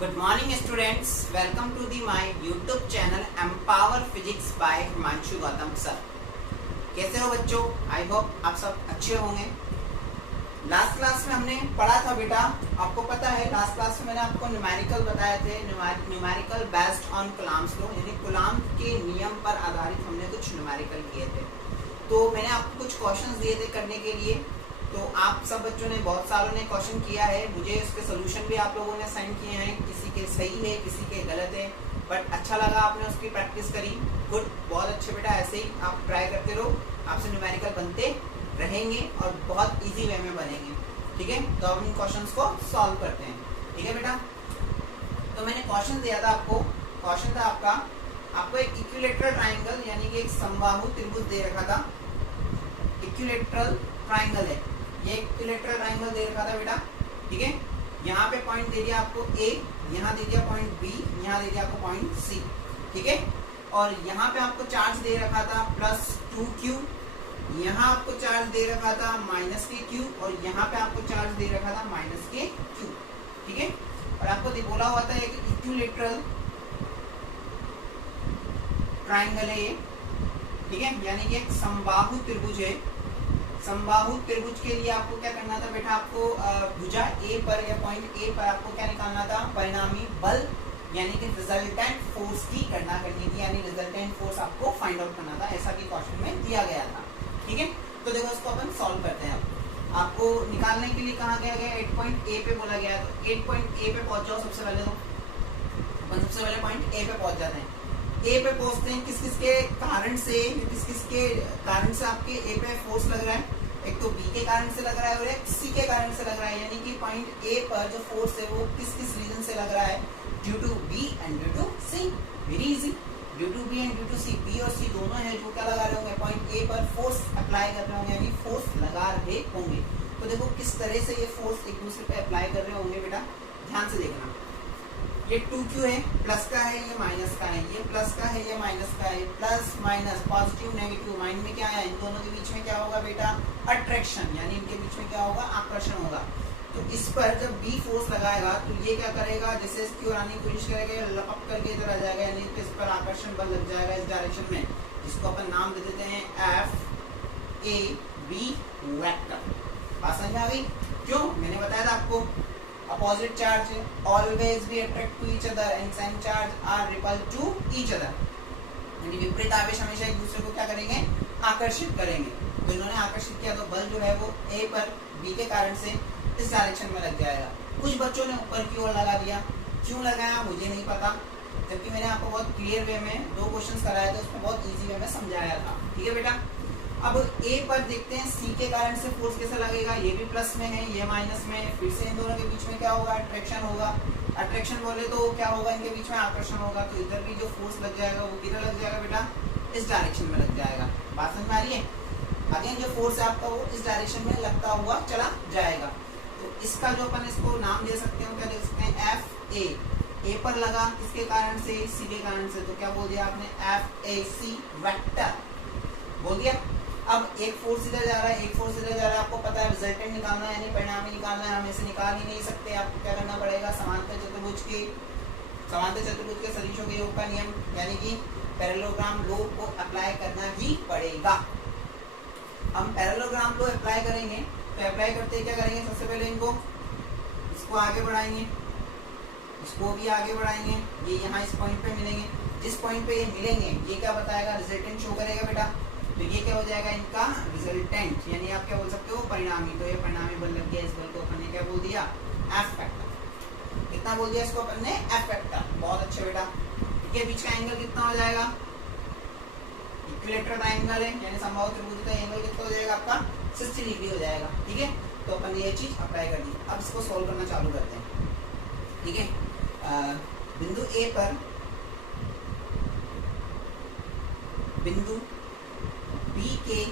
Good morning students, welcome to the my YouTube channel empower physics by Himanshu Gautam sir. कैसे हो बच्चों? I hope आप सब अच्छे होंगे। लास्ट क्लास में हमने पढ़ा था बेटा, आपको पता है लास्ट क्लास में मैंने आपको न्यूमेरिकल बताए थे, numerical based on Coulomb's law, यानी कूलॉम के नियम पर आधारित हमने कुछ न्यूमेरिकल किए थे। तो मैंने आपको कुछ क्वेश्चंस दिए थे करने के लिए, तो आप सब बच्चों ने बहुत सारों ने क्वेश्चन किया है, मुझे उसके सोल्यूशन भी आप लोगों ने सेंड किए हैं। किसी के सही है, किसी के गलत है, बट अच्छा लगा आपने उसकी प्रैक्टिस करी। गुड, बहुत अच्छे बेटा, ऐसे ही आप ट्राई करते रहो, आपसे न्यूमेरिकल बनते रहेंगे और बहुत इजी वे में बनेंगे। ठीक है, तो अब इन क्वेश्चंस को सॉल्व करते हैं। ठीक है बेटा, तो मैंने क्वेश्चन दिया था आपको, क्वेश्चन था आपको एक इक्विलेटरल ट्राइंगल यानी कि एक समबाहु त्रिभुज दे रखा था। इक्विलेटरल ट्राइंगल है ये, इक्विलेटरल ट्राइंगल दे रखा था बेटा। ठीक है, यहाँ पे पॉइंट दे दिया आपको ए, यहाँ दे दिया पॉइंट बी, यहाँ दे दिया आपको पॉइंट सी। ठीक है, और यहाँ पे आपको चार्ज दे रखा था +2q, यहाँ आपको चार्ज दे रखा था -kq, और यहाँ पे आपको चार्ज दे रखा था -kq। ठीक है, और आपको बोला हुआ था एक इक्विलेटरल ट्राइंगल है ये। ठीक है, यानी कि एक समबाहु त्रिभुज है। समबाहु त्रिभुज के लिए आपको क्या करना था बेटा, आपको भुजा ए पर या पॉइंट ए पर आपको क्या निकालना था, परिणामी बल यानी कि रिजल्टेंट फोर्स की गणना करनी थी, यानी रिजल्टेंट फोर्स आपको फाइंड आउट करना था, ऐसा कि क्वेश्चन में दिया गया था। ठीक है, तो देखो इसको अपन सॉल्व करते हैं। अब आपको निकालने के लिए कहा गया 8 पॉइंट ए पे बोला गया है, तो 8 पॉइंट ए पे पहुंच जाओ। सबसे पहले तो अपन सबसे पहले पॉइंट ए पे पहुंच जाते हैं। ए पे पहुंचते हैं, किस किस के कारण से आपके ए पे फोर्स लग रहा है। एक तो बी के कारण से लग रहा है और एक सी के कारण से लग रहा है, यानी कि पॉइंट ए पर जो फोर्स है वो किस किस रीजन से लग रहा है, due to B and due to C. Very easy, due to B and due to C, B और सी दोनों है जो क्या लगा रहे होंगे, पॉइंट ए पर फोर्स अप्लाई कर रहे होंगे, यानी फोर्स लगा रहे होंगे। तो देखो किस तरह से ये फोर्स एक दूसरे पे अप्लाई कर रहे होंगे बेटा, ध्यान से देखना। ये 2q है, प्लस का है, ये माइनस का है, ये प्लस का है, ये माइनस का है, plus minus, positive negative, mind में क्या आया, इन दोनों के बीच में क्या होगा बेटा, अट्रैक्शन, यानी इनके बीच में क्या होगा, आकर्षण होगा। तो इस पर जब बी फोर्स लगाएगा तो ये क्या करेगा, जैसे इसकी ओर आने की कोशिश करेगा, लपक करके इधर आ जाएगा, यानी इस पर आकर्षण बल लग जाएगा इस डायरेक्शन में, जिसको अपन नाम दे देते हैं FAB वेक्टर। बात समझ में आ गई? क्यों, मैंने बताया था आपको, opposite charge always be attract to each other and same charge are repel to each other, यानी विपरीत आवेश हमेशा एक दूसरे को क्या करेंगे, आकर्षित करेंगे। तो इन्होंने आकर्षित किया तो बल जो है वो ए पर बी के कारण से इस डायरेक्शन में लग जाएगा। कुछ बच्चों ने ऊपर की ओर लगा दिया, क्यों लगाया मुझे नहीं पता, जबकि मैंने आपको बहुत क्लियर वे में 2 क्वेश्चंस कराए थे, उसमें बहुत इजी वे में समझाया था। ठीक है बेटा, अब ए पर देखते हैं सी के कारण से फोर्स कैसा लगेगा, ये भी प्लस में है, ये माइनस में है, फिर से इन दोनों के बीच में क्या होगा, अट्रैक्शन होगा। अट्रैक्शन बोले तो क्या होगा, इनके बीच में आकर्षण होगा, तो इधर भी जो फोर्स लग जाएगा वो किधर लग जाएगा बेटा, इस डायरेक्शन में लग जाएगा। बात समझ में आ रही है? अगेन जो फोर्स है आपका वो इस डायरेक्शन में लगता हुआ चला जाएगा। तो इसका जो अपन इसको नाम दे सकते हैं, क्या दे सकते हैं, FA, ए पर लगा किसके कारण से, सी के कारण से, तो क्या बोल दिया आपने, FAC वेक्टर बोल दिया। अब एक फोर्स इधर जा रहा है, एक फोर्स इधर जा रहा है, आपको पता है रिजल्टेंट निकालना है, यानी परिणामी निकालना है, हम इसे निकाल ही नहीं सकते। आपको क्या करना पड़ेगा, समांतर चतुर्भुज के सदिशों के योग का नियम यानी कि पैरेललोग्राम लॉ को अप्लाई करना ही पड़ेगा। हम पैरेललोग्राम लॉ अप्लाई करेंगे, तो अप्लाई करते क्या करेंगे, सबसे पहले इसको आगे बढ़ाएंगे, इसको भी आगे बढ़ाएंगे, ये यहाँ इस पॉइंट पे मिलेंगे, जिस पॉइंट पे ये मिलेंगे ये क्या बताएगा, रिजल्टेंट शो करेगा बेटा। तो ये क्या हो जाएगा, इनका रिजल्टेंट, यानी आप क्या बोल सकते हो, परिणामी। तो ये परिणामी बल लग गया, इस बल को अपन ने क्या बोल दिया, F वेक्टर। कितना बोल दिया इसको अपन ने, F वेक्टर। बहुत अच्छे बेटा, इनके बीच का एंगल कितना हो जाएगा, इक्विलेटरल ट्रायंगल है, यानी समबाहु त्रिभुज का एंगल कितना हो जाएगा आपका, 60 डिग्री हो जाएगा। ठीक है, तो अपन ने ये चीज अप्लाई कर दी। अब इसको सोल्व करना चालू करते हैं। ठीक है, बिंदु ए पर बिंदु बी के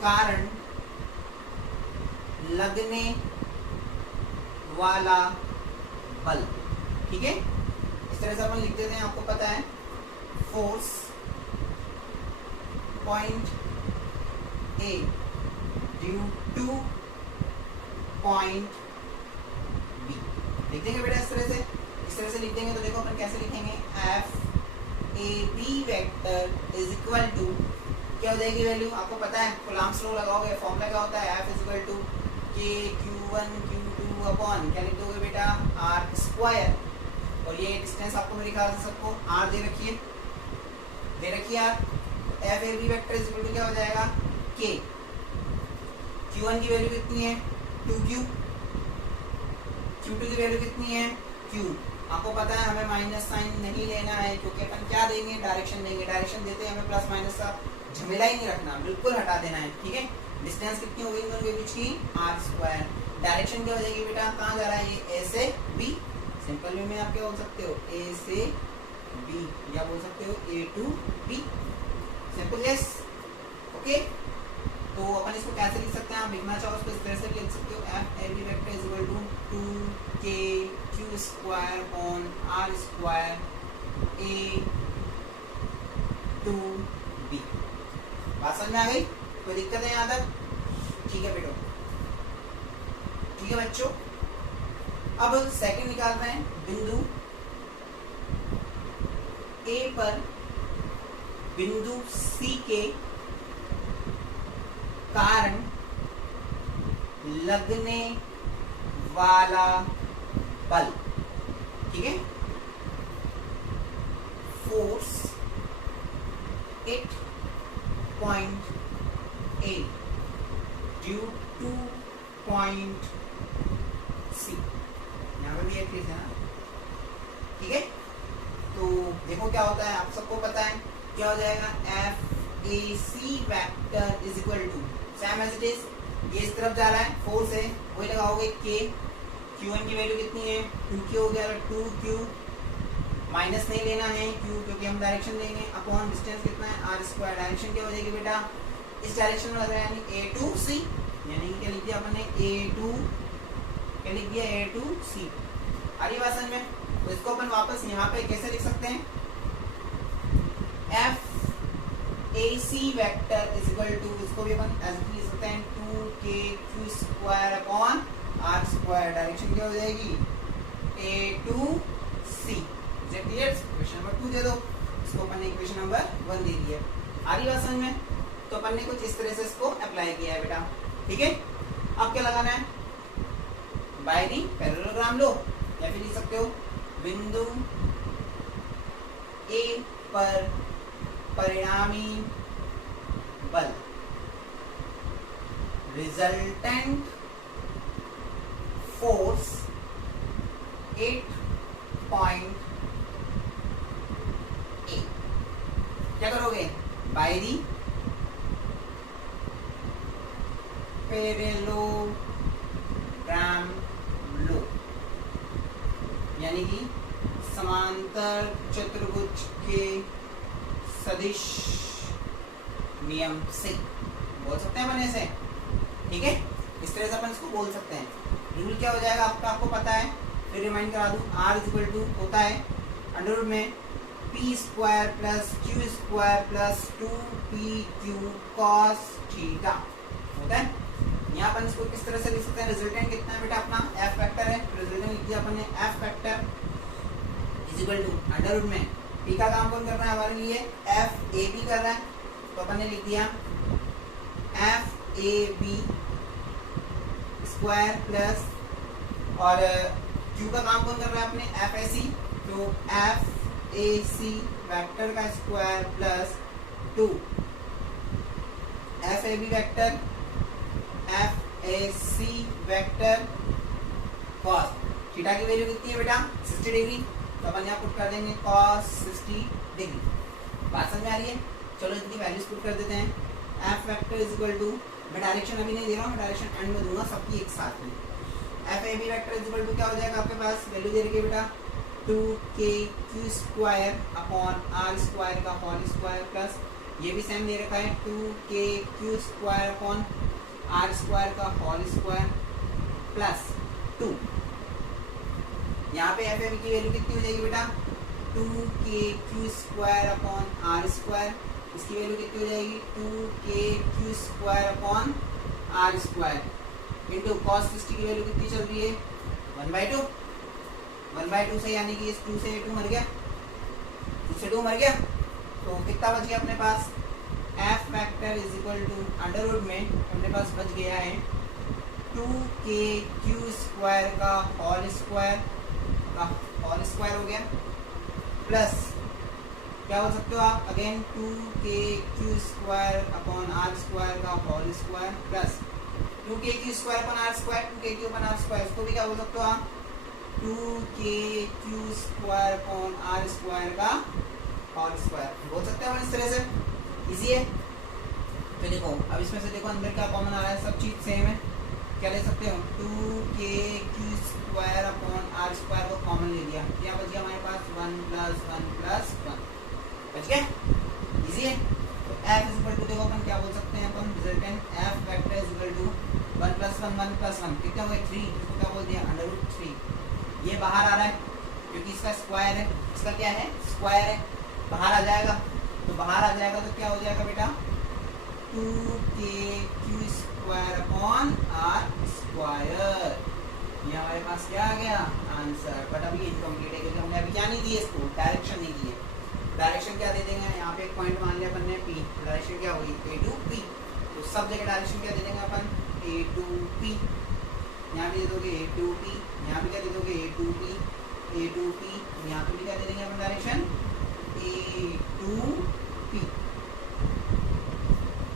कारण लगने वाला बल। ठीक है, इस तरह से अपन लिख देते हैं, आपको पता है, force point A due to point B. लिख देंगे बेटा इस तरह से लिख देंगे। तो देखो अपन कैसे लिखेंगे, F A B vector is equal to, क्या हो जाएगी वैल्यू, आपको पता है कूलम्ब्स लॉ लगाओगे, फॉर्मूला क्या होता है, एफ इज इक्वल टू के Q1 Q2 अपॉन क्या लिख दोगे बेटा, आर स्क्वायर, और ये डिस्टेंस आपको मेरे ख्याल से सबको आर दे रखी है R. F A B vector is equal to क्या हो जाएगा, के, Q1 की वैल्यू कितनी है 2Q, Q2 की वैल्यू कितनी है Q। आपको पता है हमें माइनस साइन नहीं लेना है, क्योंकि अपन क्या देंगे, डायरेक्शन देंगे, डायरेक्शन देते हैं हमें प्लस माइनस का झमेला ही नहीं रखना, बिल्कुल हटा देना है, ठीक है। डिस्टेंस कितनी हो गई इन दोनों के बीच की, आर स्क्वायर। डायरेक्शन क्या हो जाएगी बेटा, कहाँ जा रहा है ये, ए से बी, सिंपल वे में आप क्या बोल सकते हो, ए से बी, या बोल सकते हो A to B, simple yes, okay. तो अपन इसको कैसे लिख सकते हैं, आप लिखना चाहो उसको इस तरह से लिख सकते हो, F A B vector is equal to 2k q square on r square A to B. बात समझ में आ गई, कोई दिक्कत है यहाँ तक, ठीक है बेटो, ठीक है बच्चों। अब सेकंड निकालते हैं, बिंदु ए पर बिंदु सी के कारण लगने वाला बल, ठीक है, force 8.8 due to point C, यहाँ पर भी 8 है ना, ठीक है। तो देखो क्या होता है, आप सबको पता है क्या हो जाएगा, F A C vector is equal to, same as it is, ये इस तरफ जा रहा है, फोर्स है, वही लगाओगे के, Q1 की वैल्यू कितनी है 2Q हो गया, 2Q, माइनस नहीं लेना है Q क्योंकि हम डायरेक्शन देंगे, अपॉन डिस्टेंस कितना है आर स्क्वायर, डायरेक्शन क्या हो जाएगी बेटा, इस डायरेक्शन में लग रहा है यानी ए टू सी, यानी क्या लिख दिया अपने ए टू, क्या लिख दिया ए टू सी, आ रही बात समझ में। तो इसको अपन वापस यहाँ पे कैसे लिख सकते हैं, F A C vector is equal to, इसको भी अपन ऐसे लिख सकते हैं 2k q square upon R square, direction क्या हो जाएगी A to C, clear. Question number 2 दे दो, इसको अपन ने इक्वेशन नंबर 1 दे दिया, आ रही बात समझ में। तो अपन ने कुछ इस तरह से इसको अप्लाई किया है बेटा, ठीक है। अब क्या लगाना है, बाय दी पैरेललोग्राम लो, या फिर लिख सकते हो बिंदु ए पर परिणामी बल, रिजल्टेंट फोर्स 8.8, क्या करोगे, बाय दी पैरेललोग्राम लो, यानी कि समांतर चतुर्भुज के सदिश नियम से बोल सकते हैं अपन ऐसे, ठीक है, इस तरह से अपन इसको बोल सकते हैं। रूल क्या हो जाएगा आपको पता है, फिर रिमाइंड करा दूं, r इज इक्वल टू होता है अंडर में p square plus q square plus 2pq cos theta होता है। यहाँ अपन इसको किस तरह से लिख सकते हैं, रिजल्टेंट कितना है बेटा अपना, f वेक्टर है, रिजल्टेंट लिख दिया अपन ने f vector is equal to under में p का काम कौन कर रहा है हमारे लिए, f a b कर रहा है, तो अपन ने लिख दिया f a b square plus, और q का काम कौन कर रहा है अपने एफ ए सी, तो एफ ए सी वैक्टर का square plus 2 F A B vector, F A C vector cos theta की वैल्यू कितनी है बेटा 60 डिग्री, तो अपन यहाँ पुट कर देंगे कॉस 60 डिग्री। बात समझ में आ रही है, चलो इतनी वैल्यूज पुट कर देते हैं। F vector is equal to, मैं डायरेक्शन अभी नहीं दे रहा हूँ, मैं डायरेक्शन एंड में दूंगा सबकी एक साथ में। F A B vector is equal to क्या हो जाएगा आपके पास, वैल्यू दे रखी है बेटा 2k q square upon R square का होल स्क्वायर प्लस, ये भी सेम दे रखा है 2k q square upon R square का होल स्क्वायर प्लस 2, यहाँ पे एफ ए बी की वैल्यू कितनी हो जाएगी बेटा 2k q square upon R square, इसकी वैल्यू कितनी हो जाएगी 2k q square upon R square into cos 60 की वैल्यू कितनी चल रही है 1/2, 1/2 से, यानी कि इस 2 से 2 मर गया, 2 से 2 मर गया, तो कितना बच गया अपने पास, F factor is equal to under root में अपने पास बच गया है 2k² का होल स्क्वायर हो गया, प्लस क्या बोल सकते हो आप, अगेन 2k² अपॉन r² का whole square, plus 2k² upon r², 2k³ upon r², इसको भी क्या बोल सकते हो आप, 2k² अपॉन r² का होल स्क्वायर बोल सकते हो इस तरह से, इजी है। तो देखो अब इसमें से देखो अंदर क्या कॉमन आ रहा है, सब चीज सेम है, क्या ले सकते हो, 2k² अपॉन r² को कॉमन ले लिया, क्या बच गया हमारे पास 1 + 1 + 1 बच गया, इजी है। तो f इज इक्वल टू देखो अपन क्या बोल सकते हैं, अपन resultant f vector is equal to 1 + 1 1 + 1 कितना हो गया 3, इसको क्या बोल दिया √3, ये बाहर आ रहा है क्योंकि इसका स्क्वायर है, इसका क्या है स्क्वायर है, बाहर आ जाएगा, तो बाहर आ जाएगा तो क्या हो जाएगा बेटा 2k² अपॉन r², ये हमारे पास क्या आ गया आंसर, बट अभी इनकम्प्लीट है क्योंकि हमने अभी क्या नहीं दिए, इसको डायरेक्शन नहीं दिए, डायरेक्शन क्या दे देंगे, यहाँ पे एक पॉइंट मान लिया अपन ने P, डायरेक्शन क्या होगी A to P, तो सब जगह डायरेक्शन क्या दे देंगे अपन A to P, यहाँ भी दे दोगे A to P, यहाँ भी क्या दे दोगे A to P, A to P, यहाँ पे भी क्या दे देंगे अपन डायरेक्शन A to P,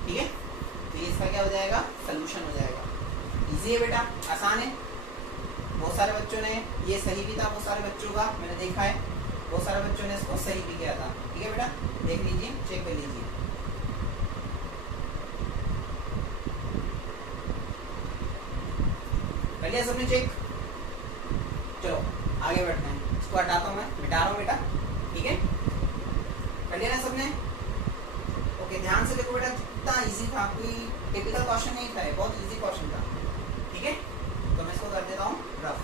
ठीक है। तो ये इसका क्या हो जाएगा, सोल्यूशन हो जाएगा, इजी है बेटा, आसान है। बहुत सारे बच्चों ने ये सही भी था, बहुत सारे बच्चों का मैंने देखा है, बहुत सारे बच्चों ने इसको सही भी किया था, ठीक है बेटा, देख लीजिए, चेक कर लीजिए। कर लिया सबने चेक, चलो आगे बढ़ते हैं, इसको हटाता हूँ मैं, मिटा रहा हूँ बेटा, ठीक है, कर लिया ना सबने, ओके। ध्यान से देखो बेटा, कितना इजी था, कोई टिपिकल क्वेश्चन नहीं था, बहुत इजी क्वेश्चन था, ठीक है। तो मैं इसको कर देता हूँ रफ,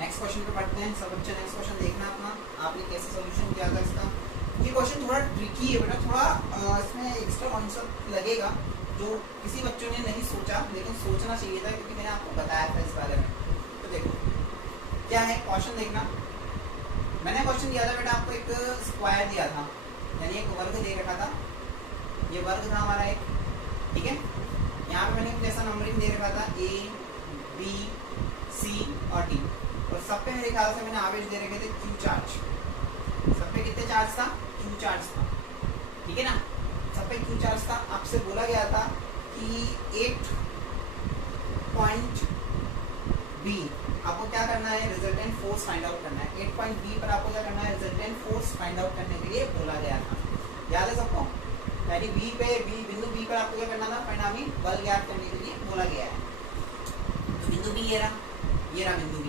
नेक्स्ट क्वेश्चन पे पढ़ते हैं सब बच्चे, नेक्स्ट क्वेश्चन देखना अपना, आपने कैसे सॉल्यूशन किया था इसका। ये क्वेश्चन थोड़ा ट्रिकी है बेटा, थोड़ा इसमें एक्स्ट्रा कॉन्सेप्ट लगेगा जो किसी बच्चों ने नहीं सोचा, लेकिन सोचना चाहिए था क्योंकि मैंने आपको बताया था इस बारे में। तो देखो क्या है क्वेश्चन, देखना, मैंने क्वेश्चन दिया था बेटा आपको, एक स्क्वायर दिया था, यानी एक वर्ग दे रखा था, ये वर्ग था हमारा एक, ठीक है। यहाँ पे मैंने जैसा नंबरिंग दे रखा था A B C और D, और सब पे मेरे ख्याल से मैंने आवेश दे रखे थे Q चार्ज, सब पे कितने चार्ज था, Q चार्ज था, ठीक है ना, सब पे Q चार्ज था। आपसे बोला गया था कि 8 पॉइंट B आपको क्या करना है, रिजल्टेंट फोर्स फाइंड आउट करना है, 8 पॉइंट B पर आपको क्या करना है, रिजल्टेंट फोर्स फाइंड आउट करने के लिए बोला गया था, याद है सबको, यानी बिंदु B पर आपको क्या करना था, परिणामी बल ज्ञात करने के लिए बोला गया है। तो बिंदु B ये रहा बिंदु B,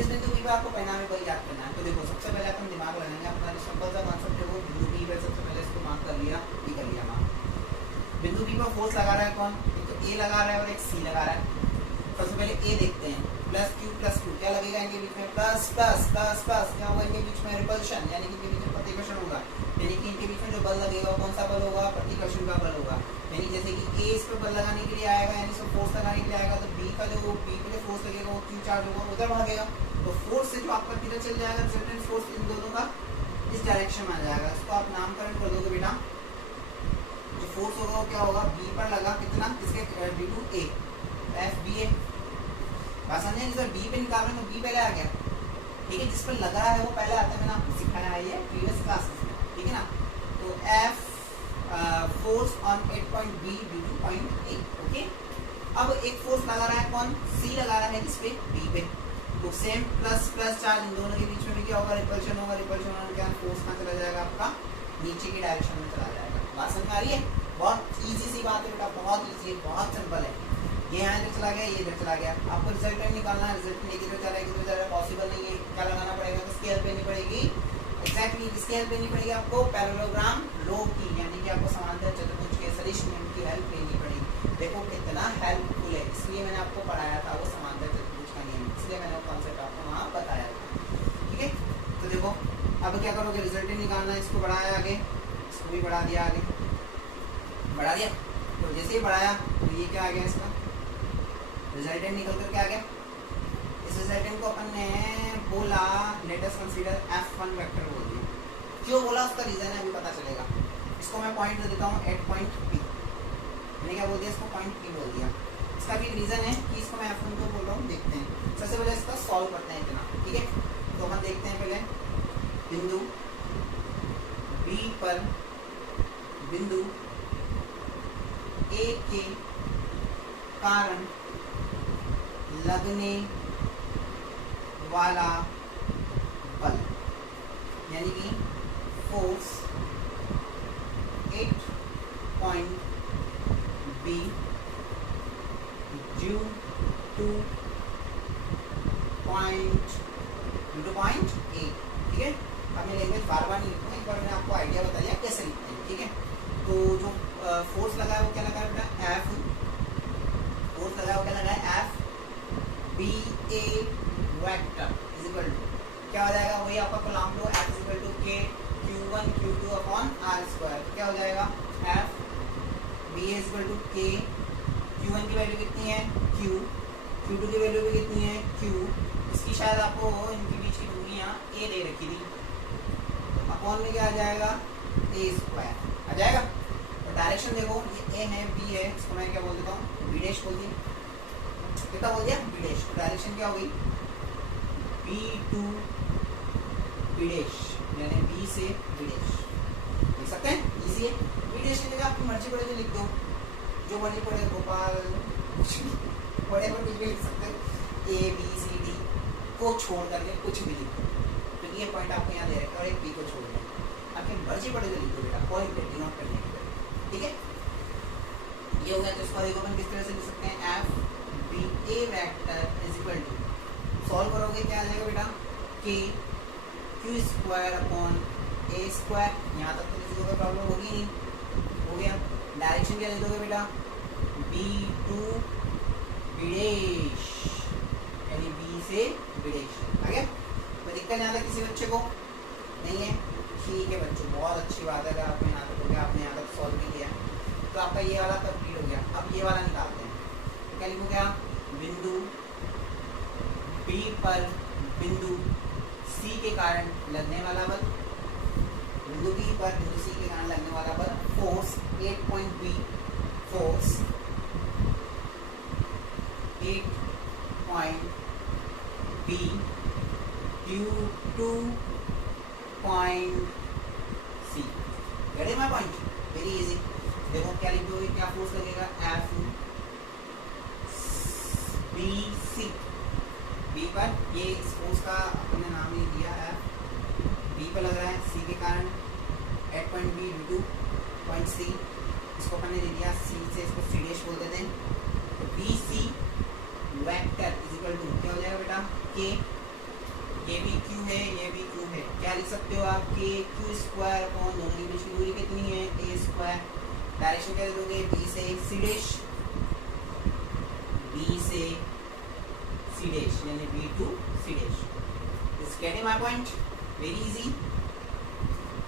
इस बिंदु B पर आपको परिणामी बल ज्ञात करना है। तो देखो सबसे पहले अपन दिमाग लगाएंगे, अपना सिंपल सा कॉन्सेप्ट है वो, बिंदु B पर सबसे पहले इसको मार्क कर लिया, B कर लिया मार्क। बिंदु B पर फोर्स लगा रहा है कौन, एक तो A लगा रहा है और एक C लगा रहा है। सबसे पहले A देखते हैं, +Q क्या लगेगा इनके बीच में, प्लस प्लस प्लस प्लस, क्या होगा इनके बीच में, रिपल्शन, यानी कि इनके बीच में प्रतिकर्षण होगा, यानी कि इनके बीच में जो बल लगेगा कौन सा बल होगा, प्रतिकर्षण का बल होगा। यानी जैसे कि A इस पर बल लगाने के लिए आएगा, यानी इसको फोर्स लगाने के लिए आएगा, तो B पे जो फोर्स लगेगा वो Q चार्ज होगा, उधर भागेगा, तो फोर्स से जो आपका किधर चल जाएगा, रिजल्टेंट फोर्स इन दोनों का इस डायरेक्शन में आ जाएगा। इसको आप नामकरण कर दोगे बेटा, जो फोर्स होगा वो क्या होगा, B पर लगा कितना, इसके ड्यू टू A, FBA, बात समझे सर, B पे निकाल रहे हैं तो B पहले आ गया, ठीक है, जिस पर लगा है वो पहले आता है, मैंने आपको सिखाया है ये प्रीवियस क्लासेस में, ठीक है ना। तो F force on 8 point B due to point A, okay. अब एक फोर्स लगा रहा है कौन, C लगा रहा है किस पे, B पे, तो same plus plus charge in दोनों के बीच में भी क्या होगा, रिपल्शन होगा, रिपल्शन होने के बाद फोर्स कहाँ चला जाएगा आपका, नीचे की डायरेक्शन में चला जाएगा। बात समझ में आ रही है, बहुत इजी सी बात है बेटा, बहुत इजी है, बहुत सिंपल है। ये यहाँ इधर चला गया, ये इधर चला गया, आपको रिजल्टेंट निकालना है। रिजल्टेंट किधर जा रहा है, किधर जा रहा है, पॉसिबल नहीं है। क्या लगाना पड़ेगा, किसकी हेल्प लेनी पड़ेगी, एग्जैक्टली किसकी हेल्प लेनी पड़ेगी आपको, पैरेललोग्राम लॉ की, यानी कि आपको समांतर चतुर्भुज के सदिश नियम की हेल्प लेनी पड़ेगी। देखो कितना हेल्पफुल है, इसलिए मैंने आपको पढ़ाया था वो समांतर चतुर्भुज का नियम, इसलिए मैंने वो कॉन्सेप्ट आपको वहाँ बताया था। ठीक है, तो देखो अब क्या करोगे, रिजल्टेंट निकालना है, इसको बढ़ाया आगे, इसको भी बढ़ा दिया आगे, बढ़ा दिया। तो जैसे ही बढ़ाया तो ये क्या आ गया, इसका रिजल्टेंट निकल कर क्या आ गया। इस रिजल्टेंट को अपन ने बोला let us consider F1 vector बोल दिया। क्यों बोला उसका रीजन है अभी पता चलेगा। इसको मैं पॉइंट दे देता हूँ, एट पॉइंट P। मैंने क्या बोल दिया, इसको पॉइंट P बोल दिया। इसका भी रीजन है कि इसको मैं F1 को बोल रहा हूँ, देखते हैं। सबसे पहले इसका सॉल्व करते हैं इतना, ठीक है। तो हम देखते हैं पहले बिंदु B पर बिंदु A के कारण लगने वाला बल, यानी कि force 8 point B due to point A। ठीक है, अब मैं लैंग्वेज बार बार नहीं लिखूंगा, एक बार मैंने आपको आइडिया बता दिया कैसे लिखते हैं। ठीक है, तो जो फोर्स लगा है वो क्या लगा है बेटा, F। फोर्स लगा है वो क्या लगा है, F BA vector is equal to क्या हो जाएगा, वही आपका कॉलम लो, F is equal to K Q1 Q2 upon R square. क्या हो जाएगा, F BA is equal to K, Q1 की वैल्यू कितनी है Q, Q2 की वैल्यू भी कितनी है Q। इसकी शायद आपको इनके बीच की दूरी यहाँ A दे रखी थी, अपॉन में क्या आ जाएगा, A स्क्वायर आ जाएगा। तो डायरेक्शन देखो, ये A है, B है, इसको मैं क्या बोल देता हूँ, B डैश बोल दिया। कितना बोल दिया, B डैश। तो डायरेक्शन क्या होगी, B टू B डैश, यानी B से B डैश। देख सकते हैं, इजी है। B डैश की जगह आपकी मर्जी पड़े तो लिख दो, जो मर्जी पड़े, गोपाल कुछ भी पड़े पर कुछ भी लिख सकते हो। A B C D को छोड़ करके कुछ भी लिख दो, तो ये पॉइंट आपको यहाँ दे रखा है, और एक B को छोड़ दो, आपकी मर्जी पड़े तो लिख दो बेटा, कोई पेटी नॉट करने की। ठीक है, ये हो गया। तो इसको देखो अपन किस तरह से लिख सकते हैं, F BA vector is equal to, solve करोगे क्या आ जाएगा बेटा, K Q square upon A square. यहाँ तक तो किसी को कोई प्रॉब्लम होगी नहीं, हो गया। डायरेक्शन क्या दे दोगे बेटा, B टू B डैश, यानी B से B डैश आ गया। तो दिक्कत यहाँ तक किसी बच्चे को नहीं है, ठीक है बच्चों, बहुत अच्छी बात है। अगर आपने यहाँ तक हो गया, आपने यहाँ तक सॉल्व भी किया, तो आपका ये वाला कंप्लीट हो गया। अब ये वाला निकालते हैं, तो क्या लिखो, क्या बिंदु B पर बिंदु C के कारण लगने वाला बल, बिंदु B पर बिंदु C के कारण लगने वाला बल, force 8 point B, force 8 point B due to point C। Get it my point, very easy. देखो क्या लिख दोगे, क्या फोर्स लगेगा, F BC, B पर, ये इस फोर्स का अपने नाम नहीं दिया है, B पर लग रहा है, C के कारण 8 point B due to point C, इसको अपन ने दे दिया C से, इसको C डैश बोल देते हैं। तो BC vector is equal to क्या हो जाएगा बेटा, K, ये भी Q है, ये भी Q है, क्या लिख सकते हो आप, K Q स्क्वायर अपॉन, दोनों के बीच की दूरी कितनी है, A स्क्वायर। डायरेक्शन क्या दे दोगे, B से C डैश, B से C डैश, यानी B to C dash. Is getting my point, very easy.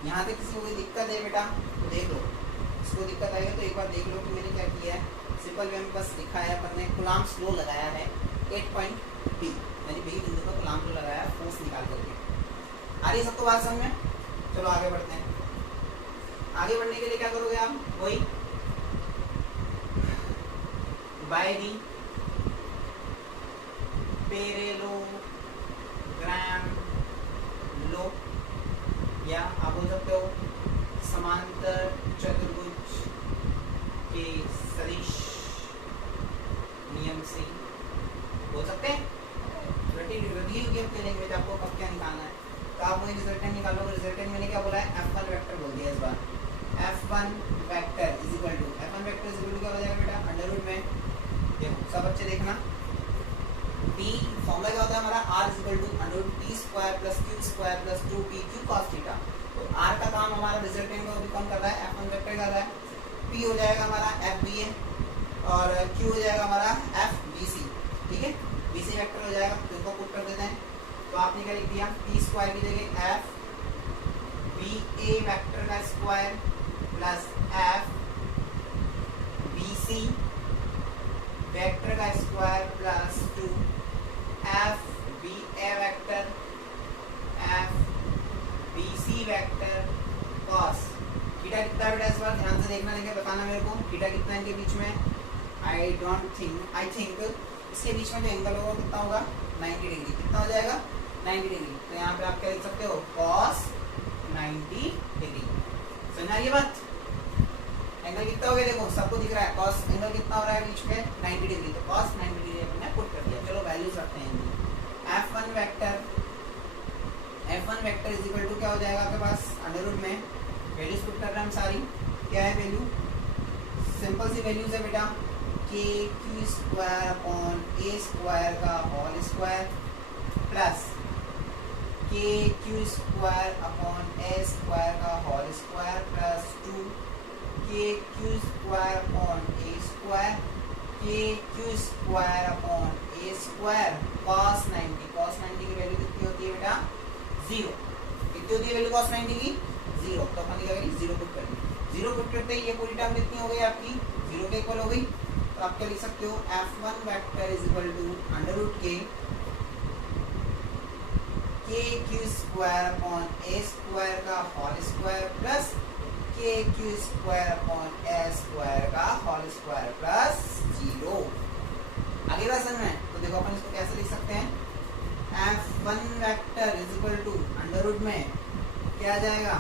यहाँ तक किसी को कोई दिक्कत है बेटा तो देख लो, इसको दिक्कत आएगा तो एक बार देख लो कि मैंने क्या किया है। सिंपल वे में बस लिखा है अपन ने, कूलम्ब्स लॉ लगाया है 8 पॉइंट B, यानी B बिंदु पर कूलम्ब लॉ लगाया, फोर्स निकाल करके। आ रही है सबको बात समझ में, चलो आगे बढ़ते हैं। आगे बढ़ने के लिए क्या करोगे आप, वही बाय दी पैरेललोग्राम लो, या आप बोल सकते हो समांतर चतुर्भुज के सदिश नियम से बोल सकते हैं। रेडी होगी आपके लैंग्वेज, आपको कब क्या निकालना है। तो आप वही रिजल्टेंट निकालोगे। रिजल्टेंट मैंने क्या बोला है, F1 वेक्टर बोल दिया इस बार, F1 vector is equal to क्या हो जाएगा बेटा अंडर रूट में, देखो सब बच्चे देखना, p फॉर्मूला क्या होता है हमारा r इज equal to under root p square plus q square plus 2pq cos theta. तो r का काम हमारा रिजल्टेंट में भी कौन कर रहा है, F1 वेक्टर कर रहा है, p हो जाएगा हमारा FBA और q हो जाएगा हमारा FBC, ठीक है, BC वेक्टर हो जाएगा, तो इसको पुट कर देते हैं। तो आपने क्या लिख दिया, p स्क्वायर की जगह FBA वेक्टर का स्क्वायर प्लस FBC वेक्टर का square plus 2 FBA vector FBC vector cos theta कितना बेटा, इस बार ध्यान से देखना, देखिए बताना मेरे को थीटा कितना है इनके बीच में। आई थिंक इसके बीच में जो एंगल होगा कितना होगा 90 डिग्री, कितना हो जाएगा 90 डिग्री। तो यहाँ पे आप क्या लिख सकते हो cos 90 डिग्री। समझा ये बात, एंगल कितना हो गया देखो सबको दिख रहा है, cos एंगल कितना हो रहा है बीच में 90 डिग्री, तो cos 90 डिग्री हमने पुट कर दिया। चलो वैल्यूज रखते हैं इनकी। F1 vector is equal to क्या हो जाएगा आपके पास अंडर रूट में, वैल्यूज पुट कर रहे हैं हम सारी, क्या है वैल्यू, सिंपल सी वैल्यूज है बेटा, k q square upon a square का whole square plus k q square upon a square का whole square plus 2 k q square upon a square k q square upon a square cos 90 की value कितनी होती है बेटा 0, कितनी होती है वैल्यू cos 90 की 0, तो अपन क्या करेंगे 0 पुट करेंगे, 0 पुट करते ही ये पूरी टर्म कितनी हो गई आपकी 0 के इक्वल हो गई। तो आप क्या लिख सकते हो F1 vector is equal to under root k q square upon a square का whole square plus k q square upon a square का होल स्क्वायर प्लस 0। आगे बात समझ में, तो देखो अपन इसको कैसे लिख सकते हैं, F1 vector is equal to under root में क्या आ जाएगा,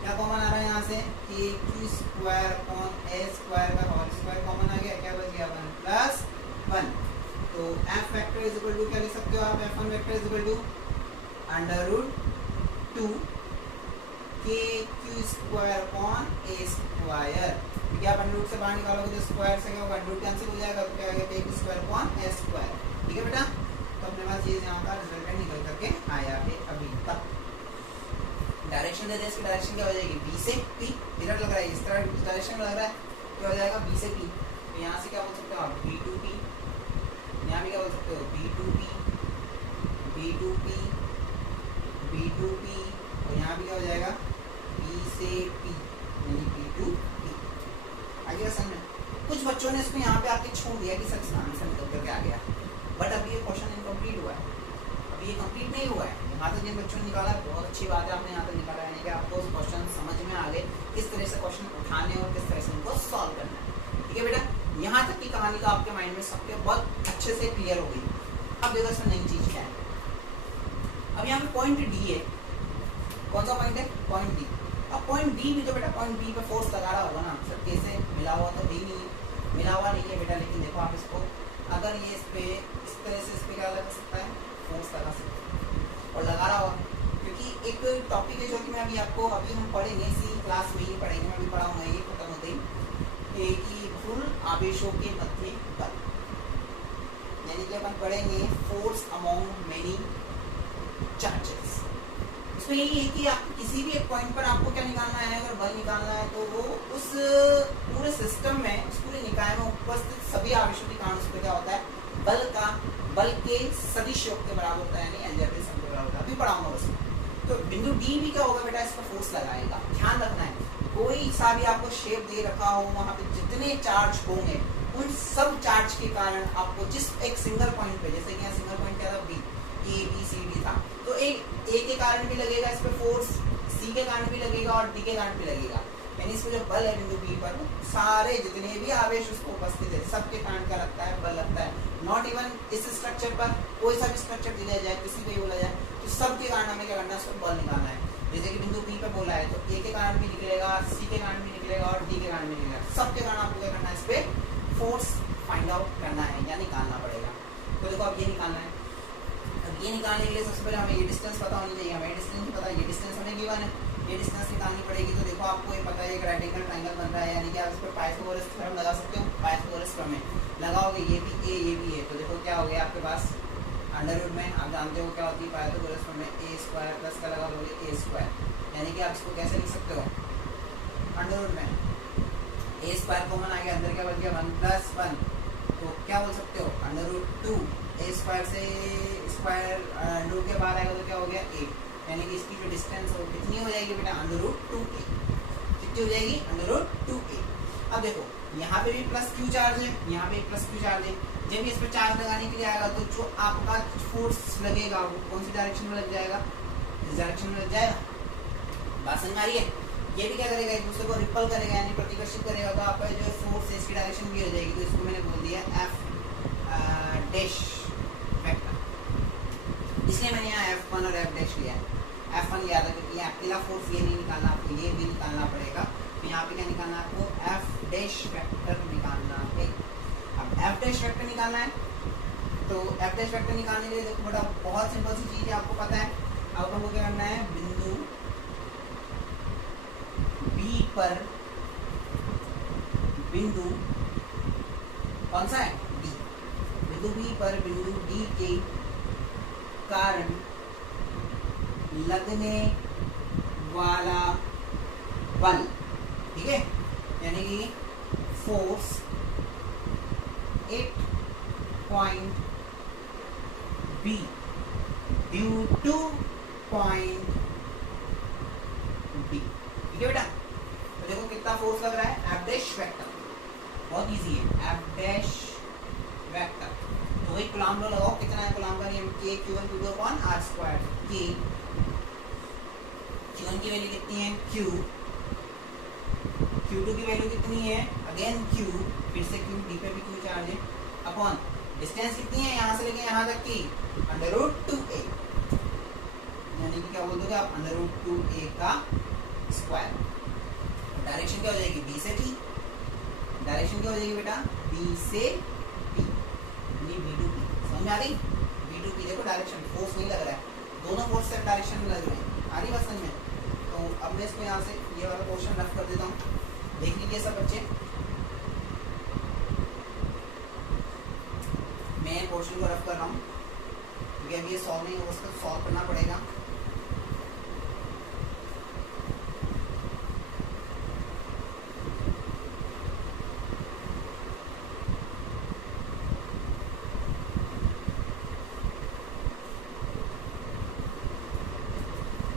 क्या कॉमन आ रहा है यहाँ से कि q square upon a square का होल स्क्वायर कॉमन आ गया, क्या बच गया 1 प्लस 1। तो F vector is equal to क्या लिख सकते हो आप, F1 vector is equal to under root 2 k q square upon a square, ठीक है, आप अंडर रूट से बाहर निकालोगे तो स्क्वायर से क्या होगा अंडर रूट कैंसिल हो जाएगा, तो क्या आ गया k q square upon a square, ठीक है बेटा। तो अपने पास ये यहाँ का रिजल्टेंट निकल करके आया है अभी तक। डायरेक्शन दे दे, इसकी डायरेक्शन क्या हो जाएगी b से p, इधर लग रहा है इस तरह डायरेक्शन लग रहा है, क्या हो जाएगा b से p, तो यहाँ से क्या बोल सकते हो आप b to p, यहाँ भी क्या बोल सकते हो b to p और यहाँ भी क्या हो जाएगा b से p यानी p to p। आगे समझ में, कुछ बच्चों ने इसको यहाँ पे आके छोड़ दिया कि सर इसका आंसर निकल करके आ गया, बट अभी ये क्वेश्चन इनकम्प्लीट हुआ है, अभी ये कंप्लीट नहीं हुआ है। यहाँ तक जिन बच्चों ने निकाला है बहुत अच्छी बात है, आपने यहाँ तक निकाला है, कि आपको क्वेश्चन समझ में आ गए किस तरह से क्वेश्चन उठाने और किस तरह से उनको सॉल्व करना है, ठीक है बेटा। यहाँ तक की कहानी का आपके माइंड में सबके बहुत अच्छे से क्लियर हो गई। अब देखो इसमें नई चीज क्या है, अब यहाँ पे पॉइंट डी है, कौन सा पॉइंट है पॉइंट डी। अब पॉइंट डी भी तो बेटा पॉइंट बी पे फोर्स लगा रहा होगा ना, सर कैसे मिला हुआ तो भी नहीं, मिला हुआ नहीं है बेटा, लेकिन देखो आप इसको अगर ये इस पे इस तरह से इस पे क्या लगा सकता है फोर्स लगा सकता है और लगा रहा होगा, क्योंकि एक टॉपिक है जो कि मैं अभी आपको अभी हम पढ़ेंगे इसी क्लास में ही पढ़ेंगे, मैं अभी पढ़ाऊंगा ये खत्म होते ही कि फुल आवेशों के मध्य बल, यानी कि अपन पढ़ेंगे फोर्स अमॉन्ग मेनी चार्जेस। इसमें यही है कि आप किसी भी एक पॉइंट पर आपको क्या निकालना है, अगर बल निकालना है तो वो उस पूरे सिस्टम में, उस पूरे निकाय में उपस्थित सभी आवेशों के कारण उस पर क्या होता है बल के सदिश योग के बराबर होता है, यानी अलजेब्रिक सम के बराबर होता है, अभी पढ़ाऊंगा उसमें। तो बिंदु डी भी क्या होगा बेटा, इस पर फोर्स लगाएगा। ध्यान रखना है कोई सा भी आपको शेप दे रखा हो, वहां पे जितने चार्ज होंगे उन सब चार्ज के कारण आपको जिस एक सिंगल पॉइंट पे, जैसे कि यहाँ सिंगल पॉइंट क्या था B, A B C D था, तो एक ए के कारण भी लगेगा इस पे फोर्स, सी के कारण भी लगेगा और डी के कारण भी लगेगा, यानी इसको जो बल है बिंदु बी पर सारे जितने भी आवेश उसको उपस्थित है सबके कारण क्या लगता है बल लगता है। नॉट इवन इस स्ट्रक्चर पर कोई सा भी स्ट्रक्चर दिया जाए, किसी को बोला जाए, तो सबके कारण हमें क्या करना है, उसको बल निकालना है। जैसे कि बिंदु बी पे बोला है तो ए के कारण भी निकलेगा, सी के कारण भी निकलेगा और डी के कारण भी निकलेगा, सबके कारण आपको क्या करना है, इस पे फोर्स फाइंड आउट करना है या निकालना पड़ेगा। तो देखो अब ये निकालना है, अब ये निकालने के लिए सबसे पहले हमें ये डिस्टेंस पता होनी चाहिए, हमें डिस्टेंस नहीं पता, ये डिस्टेंस हमें गिवन है, ये डिस्टेंस निकालनी पड़ेगी। तो देखो आपको ये पता है एक राइट एंगल ट्रायंगल बन रहा है, यानी कि आप इस पर पाइथागोरस थ्योरम लगा सकते हो। पाइथागोरस प्रमेय लगाओगे, ये भी ए ये भी ए, तो देखो क्या हो गया आपके पास अंडर रूट में आप जानते हो क्या होती है पाइथागोरस प्रमेय, ए स्क्वायर प्लस का लगा दोगे ए स्क्वायर, यानी कि आप इसको कैसे लिख सकते हो अंडर रूट में ए स्क्वायर कॉमन आ गया, अंदर क्या बन गया 1 प्लस 1, तो क्या बोल सकते हो अंडर रूट 2, ए स्क्वायर से स्क्वायर रूट के बाहर आएगा तो क्या हो गया 8, यानी कि इसकी जो डिस्टेंस हो कितनी हो जाएगी बेटा अंडर रूट 2a, कितनी हो जाएगी अंडर रूट 2a। अब देखो यहाँ पे भी प्लस क्यू चार्ज है, यहाँ पे प्लस क्यू चार्ज है, जब इस पर चार्ज लगाने के लिए आएगा तो जो आपका फोर्स लगेगा वो कौन सी डायरेक्शन में लग जाएगा, इस डायरेक्शन में लग जाएगा। बात समझ आ रही है? ये भी क्या करेगा एक दूसरे को रिपल करेगा यानी प्रतिकर्षित करेगा, तो आपका जो फोर्स है इसकी डायरेक्शन भी हो जाएगी, तो इसको मैंने बोल दिया एफ डैश वेक्टर, इसलिए मैंने यहाँ F1 और F डैश लिया है। F1 याद है क्योंकि अकेला फोर्स ये नहीं निकालना, आपको ये भी निकालना पड़ेगा, तो यहाँ पे क्या निकालना है आपको F डैश वेक्टर निकालना है। अब F डैश वेक्टर निकालना है, तो F डैश वेक्टर निकालने के लिए देखो बड़ा बहुत सिंपल सी चीज़ है, आपको पता है। अब हमको क्या करना है, बिंदु B पर बिंदु कौन सा है D, बिंदु B पर बिंदु D के कारण लगने वाला बल, ठीक है, यानी कि force 8 point B due to point B, ठीक है बेटा। तो देखो कितना फोर्स लग रहा है F डैश वेक्टर, बहुत इजी है F डैश वेक्टर, तो वही कूलम्ब लॉ लगाओ, कितना है कूलम्ब का नियम K Q1 Q2 upon R square, K Q1 की वैल्यू कितनी है Q, Q2 की वैल्यू कितनी है अगेन Q, फिर से Q, D पे भी Q चार्ज है, अपॉन डिस्टेंस कितनी है यहाँ से लेके यहाँ तक की अंडर रूट 2a, यानी कि क्या बोल दोगे आप अंडर रूट 2a का स्क्वायर। डायरेक्शन क्या हो जाएगी B से T, डायरेक्शन क्या हो जाएगी बेटा B से P, B to P, समझ में आ रही? B to P देखो डायरेक्शन फोर्स नहीं लग रहा है, दोनों फोर्स सेम डायरेक्शन में लग रहे हैं, आ रही बात समझ में? तो अब मैं इसको यहाँ से ये वाला पोर्शन रफ कर देता हूँ, देख लीजिए सब बच्चे, मैं पोर्शन को रफ कर रहा हूँ क्योंकि अब ये सॉल्व नहीं होगा, उसको सॉल्व करना पड़ेगा।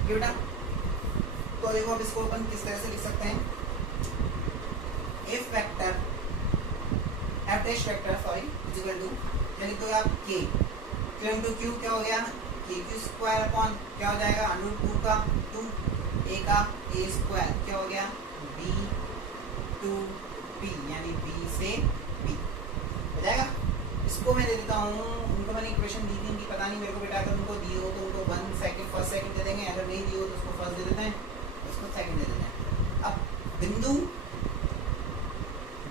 बेटा तो देखो अब इसको अपन किस तरह से लिख सकते हैं, F vector F dash vector sorry is equal to, यानी तो आप K Q इनटू Q क्या हो गया KQ स्क्वायर अपॉन क्या हो जाएगा अंडर रूट 2 का 2 a का a स्क्वायर, क्या हो गया B to P, यानी B से P हो जाएगा। इसको मैं दे देता हूँ, उनको मैंने इक्वेशन दी थी उनकी, पता नहीं मेरे को बेटा अगर उनको दी हो तो उनको 1 सेकंड फर्स्ट सेकंड दे देंगे, अगर नहीं दी हो तो उसको फर्स्ट दे देते हैं, उसको सेकंड दे देते हैं। अब बिंदु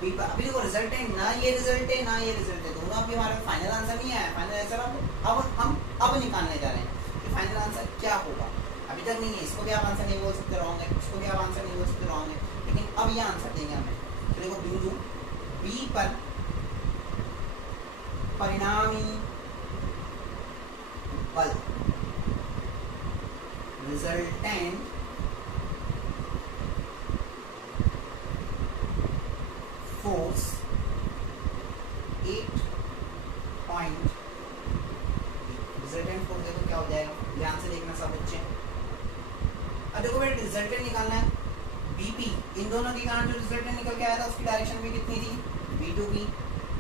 B पर अभी देखो रिजल्ट है ना, ये रिजल्ट है ना ये रिजल्ट है, दोनों अभी हमारा फाइनल आंसर नहीं आया, फाइनल आंसर अब हम निकालने जा रहे हैं कि फाइनल आंसर क्या होगा, अभी तक नहीं है, इसको भी आप आंसर नहीं बोल सकते रॉन्ग है, इसको भी आप आंसर नहीं बोल सकते रॉन्ग है, लेकिन अब ये आंसर देंगे हमें। तो देखो बिंदु B पर परिणामी बल resultant force 8 point, resultant force देखो क्या हो जाएगा, ध्यान से देखना सब बच्चे। अब देखो बेटा रिजल्टेंट निकालना है BP, इन दोनों के कारण जो रिजल्टेंट निकल के आया था उसकी डायरेक्शन भी कितनी थी B to B,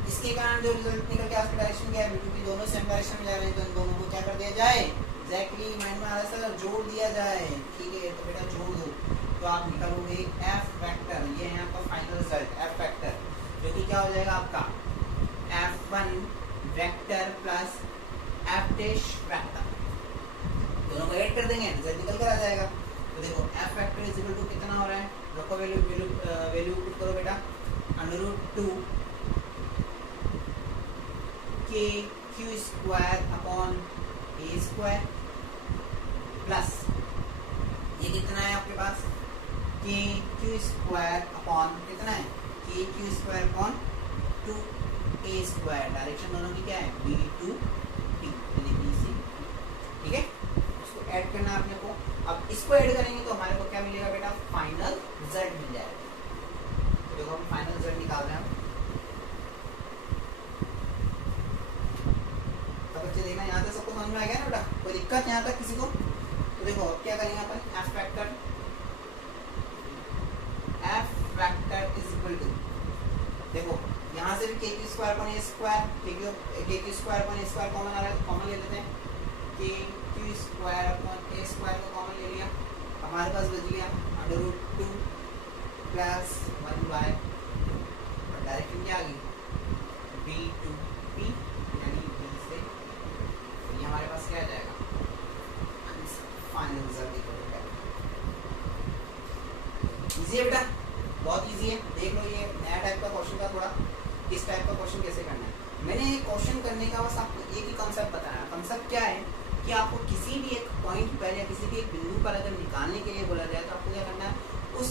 इसके कारण जो रिजल्ट निकल के उसकी डायरेक्शन क्या है B to B, दोनों सेम डायरेक्शन में जा रहे हैं, तो इन दोनों को क्या कर दिया जाए एग्जैक्टली माइंड में आ रहा है सर जोड़ दिया जाए, ठीक है, तो बेटा जोड़ दो, तो आप निकालोगे F वेक्टर, ये है आपका फाइनल रिजल्ट F वेक्टर, जो कि क्या हो जाएगा आपका F1 vector plus F dash vector, दोनों को ऐड कर देंगे रिजल्ट निकल कर आ जाएगा। तो देखो F vector is equal to कितना हो रहा है, रखो वैल्यू पुट करो बेटा under root 2 K Q square upon A square plus ये कितना है आपके पास के क्यू स्क्वायर अपॉन कितना है, के Q square upon 2a square. Direction दोनों की क्या है, b to t, यानी b से, ठीक है। इसको ऐड करना है अपने को। अब इसको ऐड करेंगे तो हमारे को क्या मिलेगा बेटा, फाइनल z मिल जाएगा। देखो हम फाइनल z निकाल रहे हैं। तो बच्चे देखना यहाँ तक सबको समझ में आ गया ना बेटा, कोई दिक्कत यहाँ तक किसी को? तो देखो अब क्या करेंगे अपन, f vector is equal to, देखो यहाँ से भी K Q square upon A square, K Q square upon A square common आ रहा है तो कॉमन ले लेते हैं, K Q square upon A square को कॉमन ले लिया, हमारे पास बच गया √2 प्लस 1/, और डायरेक्शन क्या आ गई, b to p, यानी b से, तो ये हमारे पास क्या आ जाएगा, final result equal to. Easy है बेटा, बहुत इजी है। देख लो ये नया टाइप का क्वेश्चन था थोड़ा, किस टाइप का क्वेश्चन कैसे करना है। मैंने क्वेश्चन करने का बस आपको एक ही कॉन्सेप्ट बताया। कॉन्सेप्ट क्या है कि आपको किसी भी एक पॉइंट पर या किसी भी एक बिंदु पर अगर निकालने के लिए बोला जाए तो आपको क्या करना है, उस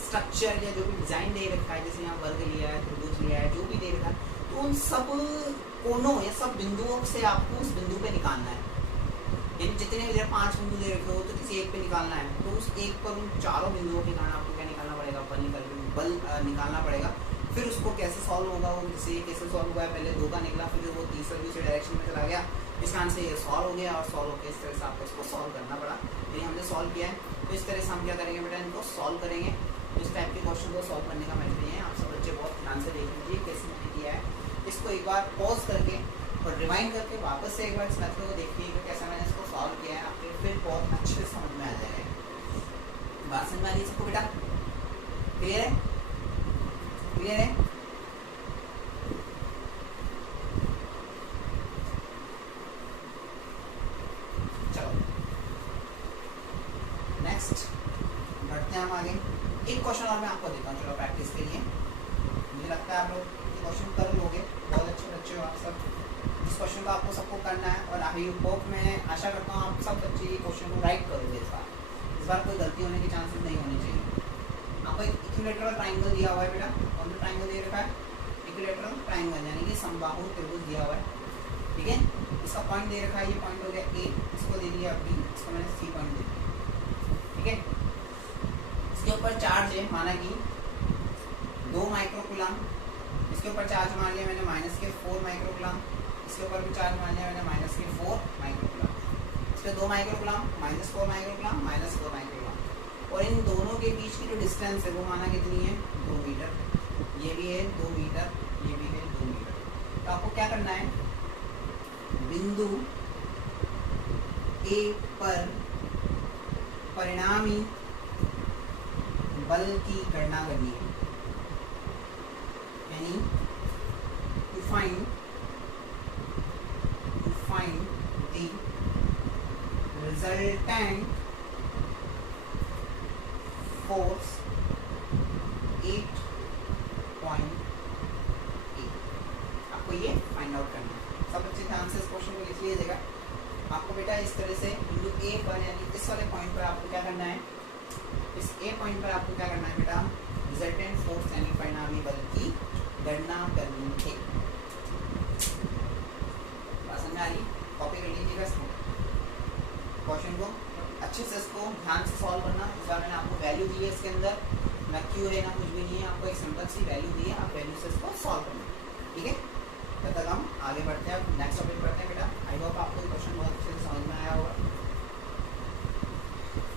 स्ट्रक्चर या जो भी डिजाइन दे रखा है, जैसे यहाँ वर्ग लिया है, त्रिभुज लिया है, जो भी दे रखा है, तो उन सब कोनों या सब बिंदुओं से आपको उस बिंदु पे निकालना है। यानी जितने भी 5 बिंदु दे रखे हो तो किसी एक पे निकालना है, तो उस एक पर उन चारों बिंदुओं के कारण आपको क्या निकालना पड़ेगा, बल निकालना पड़ेगा। फिर उसको कैसे सॉल्व होगा, वो जैसे कैसे सॉल्व हुआ है, पहले 2 का निकला, फिर वो तीसरा दूसरे डायरेक्शन में चला गया, इस कारण से ये सॉल्व हो गया, और सॉल्व होकर इस तरह से आपको इसको सॉल्व करना पड़ा। यदि हमने सॉल्व किया है तो इस तरह से हम क्या करेंगे बेटा, इनको सॉल्व करेंगे। तो इस टाइप के क्वेश्चन को सॉल्व करने का मेथड ये है, आप सब बच्चे बहुत ध्यान से देख लीजिए कैसे मैंने किया है। इसको एक बार पॉज करके और रिवाइंड करके वापस से एक बार इस मेथड को देखिए कि कैसा मैंने इसको सॉल्व किया है, आपके फिर बहुत अच्छे से समझ में आ जाएगा। बात समझ में आ रही है सबको बेटा? क्लियर है? क्लियर है? चलो नेक्स्ट बढ़ते हैं हम आगे। एक क्वेश्चन और मैं आपको देता हूँ, चलो प्रैक्टिस के लिए। मुझे लगता है आप लोग ये क्वेश्चन कर लोगे, बहुत अच्छे बच्चे हो आप सब। इस क्वेश्चन को आपको सबको करना है, और आई होप, मैं आशा करता हूँ आप सब बच्चे ये क्वेश्चन को राइट करोगे इस बार कोई गलती होने के चांसेस नहीं होने चाहिए। आपको एक इक्विलैटरल ट्राइंगल दिया हुआ है बेटा, कौन सा ट्राइंगल दे रखा है, इक्विलैटरल ट्राइंगल, यानी कि समबाहु त्रिभुज दिया हुआ है, ठीक है। इसका पॉइंट दे रखा है, ये पॉइंट हो गया A, इसको दे दिया B, इसको मैंने C पॉइंट दे दिया, ठीक है। इसके ऊपर चार्ज है माना कि 2 माइक्रोकूलम, इसके ऊपर चार्ज मान लिया मैंने -4 माइक्रोकूलम, इसके ऊपर भी चार्ज मान लिया मैंने -4 माइक्रोकूलम, इस पर 2 माइक्रोकूलम, -4 माइक्रोकूलम, -4 माइक्रोकूलम, और इन दोनों के बीच की जो डिस्टेंस है वो माना कितनी है, 2 मीटर। ये भी है 2 मीटर, ये भी है 2 मीटर। तो आपको क्या करना है, बिंदु A पर परिणामी बल की गणना करनी है, यानी to find the resultant force 8.8, आपको ये फाइंड आउट करना है। सब बच्चे ध्यान से इस क्वेश्चन को लिख लीजिएगा। आपको बेटा इस तरह से बिंदु A पर, यानी इस वाले पॉइंट पर आपको क्या करना है, इस A पॉइंट पर आपको क्या करना है बेटा, रिजल्टेंट फोर्स यानी परिणामी बल की गणना करनी है। समझ आ रही? कॉपी कर लीजिएगा इसको, क्वेश्चन को अच्छे से, इसको ध्यान से सॉल्व करना। इस बार मैंने आपको वैल्यू दी है इसके अंदर, ना क्यों है ना कुछ भी नहीं है, आपको एक सिंपल सी वैल्यू दी है, आप वैल्यू से इसको सॉल्व करना, ठीक है। तब तक हम आगे बढ़ते हैं, नेक्स्ट टॉपिक बढ़ते हैं बेटा। आई होप आपको क्वेश्चन बहुत अच्छे से समझ में आया होगा।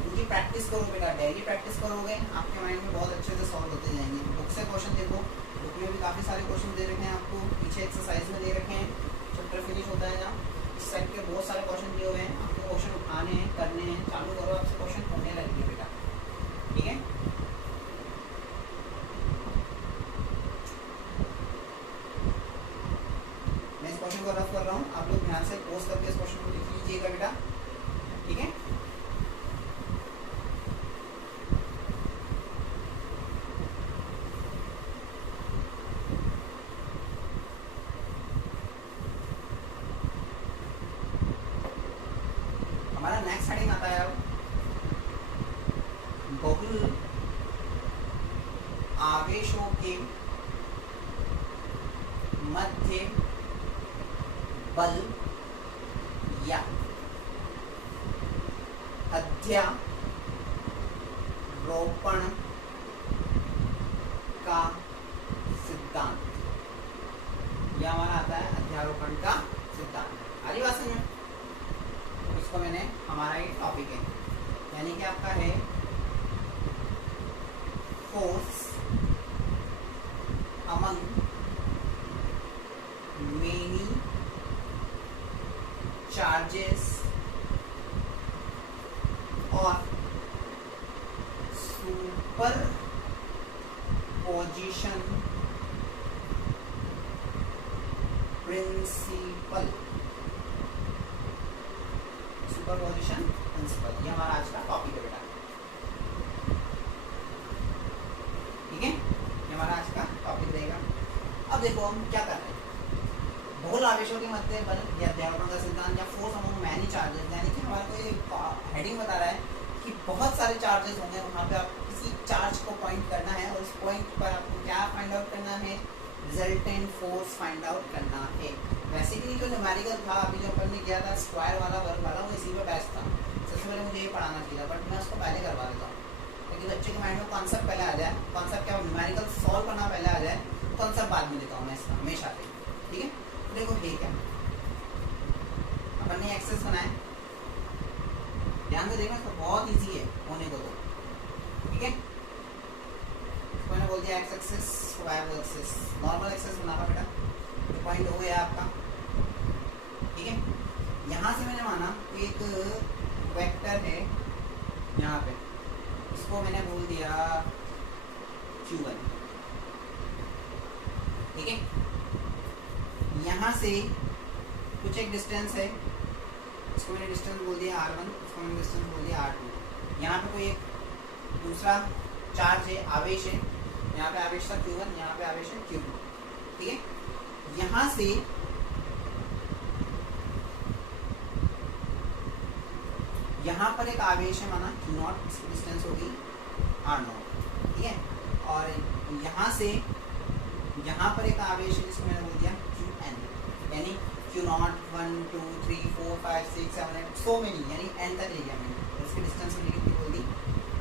इनकी प्रैक्टिस करो बेटा, डेली प्रैक्टिस करोगे, आपके माइंड में बहुत अच्छे से सॉल्व होते जाएंगे। बुक से क्वेश्चन देखो, बुक में भी काफ़ी सारे क्वेश्चन दे रखे हैं आपको, पीछे एक्सरसाइज में दे रखे हैं, चैप्टर फिनिश होता है जहाँ इस साइड के बहुत सारे क्वेश्चन दिए हुए हैं, आपको क्वेश्चन उठाने हैं, करने हैं, चालू करो, आपसे क्वेश्चन होने लगेंगे बेटा, ठीक है। मैं इस क्वेश्चन को रफ कर रहा हूँ, आप लोग ध्यान से पोस्ट करके इस क्वेश्चन को लिख लीजिएगा बेटा, ठीक है। हमारा नेक्स्ट हेडिंग आता है अब बहुल आवेशों के मध्य बल या अध्यारोपण का सिद्धांत, यह हमारा आता है अध्यारोपण का सिद्धांत। आ रही बात समझ में? तो इसको मैंने हमारा ये टॉपिक है, यानी कि आपका है फोर्स अमंग मेनी चार्जेस और superposition principle. Superposition principle ये हमारा आज का टॉपिक है बेटा, ठीक है? ये हमारा आज का टॉपिक रहेगा। अब देखो हम क्या कर रहे हैं, बहुल आवेशों के मध्य बल या अध्यारोपण का सिद्धांत या फोर्स अमंग मैनी चार्जेस, यानी कि हमारा को ये हेडिंग बता रहा है कि बहुत सारे चार्जेस होंगे, वहाँ पे आप किसी चार्ज को पॉइंट करना है और उस पॉइंट पर आपको क्या फाइंड आउट करना है, रिजल्टेंट फोर्स फाइंड आउट करना है। बेसिकली जो न्यूमेरिकल था अभी जो अपन ने किया था स्क्वायर वाला वर्ग वाला, वो इसी पे बेस्ट था। सबसे पहले मुझे ये पढ़ाना चाहिए, बट मैं उसको पहले करवा देता हूँ ताकि बच्चे के माइंड में कॉन्सेप्ट पहले आ जाए। कॉन्सेप्ट क्या, न्यूमेरिकल सॉल्व करना पहले आ जाए, कॉन्सेप्ट बाद में देता हूँ मैं इसका हमेशा से, ठीक है? देखो ये क्या, अपन ने एक्सेस बनाया, ध्यान से देखना, तो बहुत इजी है होने को, तो ठीक है? मैंने बोल दिया X axis Y axis, normal axis बना रहा बेटा, तो पॉइंट हो गया आपका, ठीक है? यहाँ से मैंने माना एक वेक्टर है यहाँ पे, इसको मैंने बोल दिया Q1, ठीक है? यहाँ से कुछ एक डिस्टेंस है, इसको मैंने डिस्टेंस बोल दिया R1, इसको मैंने डिस्टेंस बोल दिया R2। यहाँ पे कोई एक दूसरा चार्ज है, आवेश है, यहाँ पे आवेश था Q1, यहाँ पे आवेश है Q2, ठीक है? यहाँ से यहाँ पर एक आवेश है माना Q0, इसकी डिस्टेंस होगी R0, ठीक है? और यहाँ से यहाँ पर एक आवेश है जिसको मैंने बोल दिया Qn, यानी Q0 1 2 3 4 5 6 7 8 सो मेनी, यानी n तक ले गया मैंने, इसकी डिस्टेंस मैंने कितनी बोल दी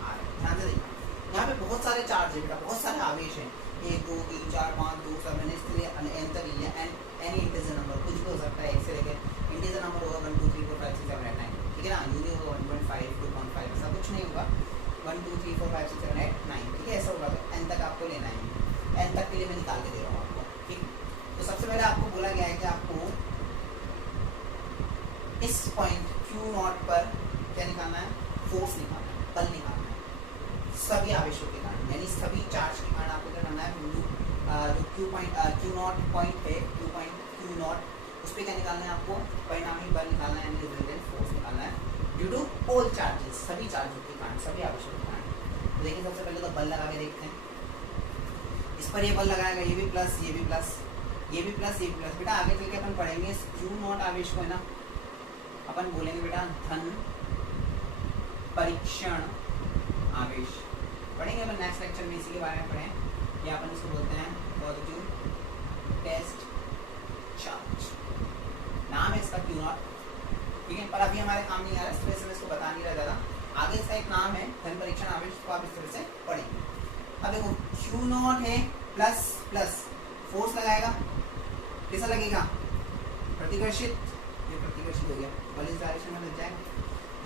R। ध्यान से देखना, यहाँ पे बहुत सारे चार्ज है बेटा, बहुत सारे आवेश हैं, 1 2 3 4 5 2 7, मैंने इसके लिए n तक लिया, एनी इंटीजर नंबर कुछ भी हो सकता है, एक से लेकर इंटीजर नंबर होगा 1 2 3 4 5 6 7 8 9, ठीक है ना? यूनिट होगा 1.5 2.5, ऐसा कुछ नहीं होगा, 1 2 3 4 5 6 7 8 9, ठीक है? ऐसा होगा, तो n तक आपको लेना है, n तक के लिए मैं निकाल के दे रहा हूँ आपको, ठीक? तो सबसे पहले आपको बोला गया है कि आपको इस पॉइंट Q0 पर क्या निकालना है, फोर्स निकालना है, बल निकालना है सभी आवेशों के कारण, यानी सभी चार्ज के कारण आपको क्या करना है, जो Q0 पॉइंट है, Q0 उस पर क्या निकालना है आपको, परिणामी बल निकालना है, यानी रिजल्टेंट फोर्स निकालना है ड्यू टू ऑल चार्जेस, सभी चार्जों के कारण, सभी आवेशों के कारण। तो देखिए सबसे पहले तो बल लगा के देखते हैं, इस पर ये बल लगाएगा, ये भी प्लस, ये भी प्लस, ये भी प्लस, ये भी प्लस। बेटा आगे चल के अपन पढ़ेंगे इस Q0 आवेश को, है ना, अपन बोलेंगे बेटा धन परीक्षण आवेश, पढ़ेंगे अपन नेक्स्ट लेक्चर में, इसी के बारे में पढ़ें, या अपन इसको बोलते हैं पॉजिटिव टेस्ट चार्ज, नाम है इसका Q0, ठीक है? पर अभी हमारे काम नहीं आ रहा है, इस वजह से मैं इसको बता नहीं रहा ज़्यादा, आगे इसका एक नाम है धन परीक्षण आवेश, को आप इस तरह से पढ़ेंगे। अब देखो Q0 है प्लस प्लस, फोर्स लगाएगा, कैसा लगेगा, प्रतिकर्षित, ये प्रतिकर्षित हो गया, बल इस डायरेक्शन में लग जाएगा,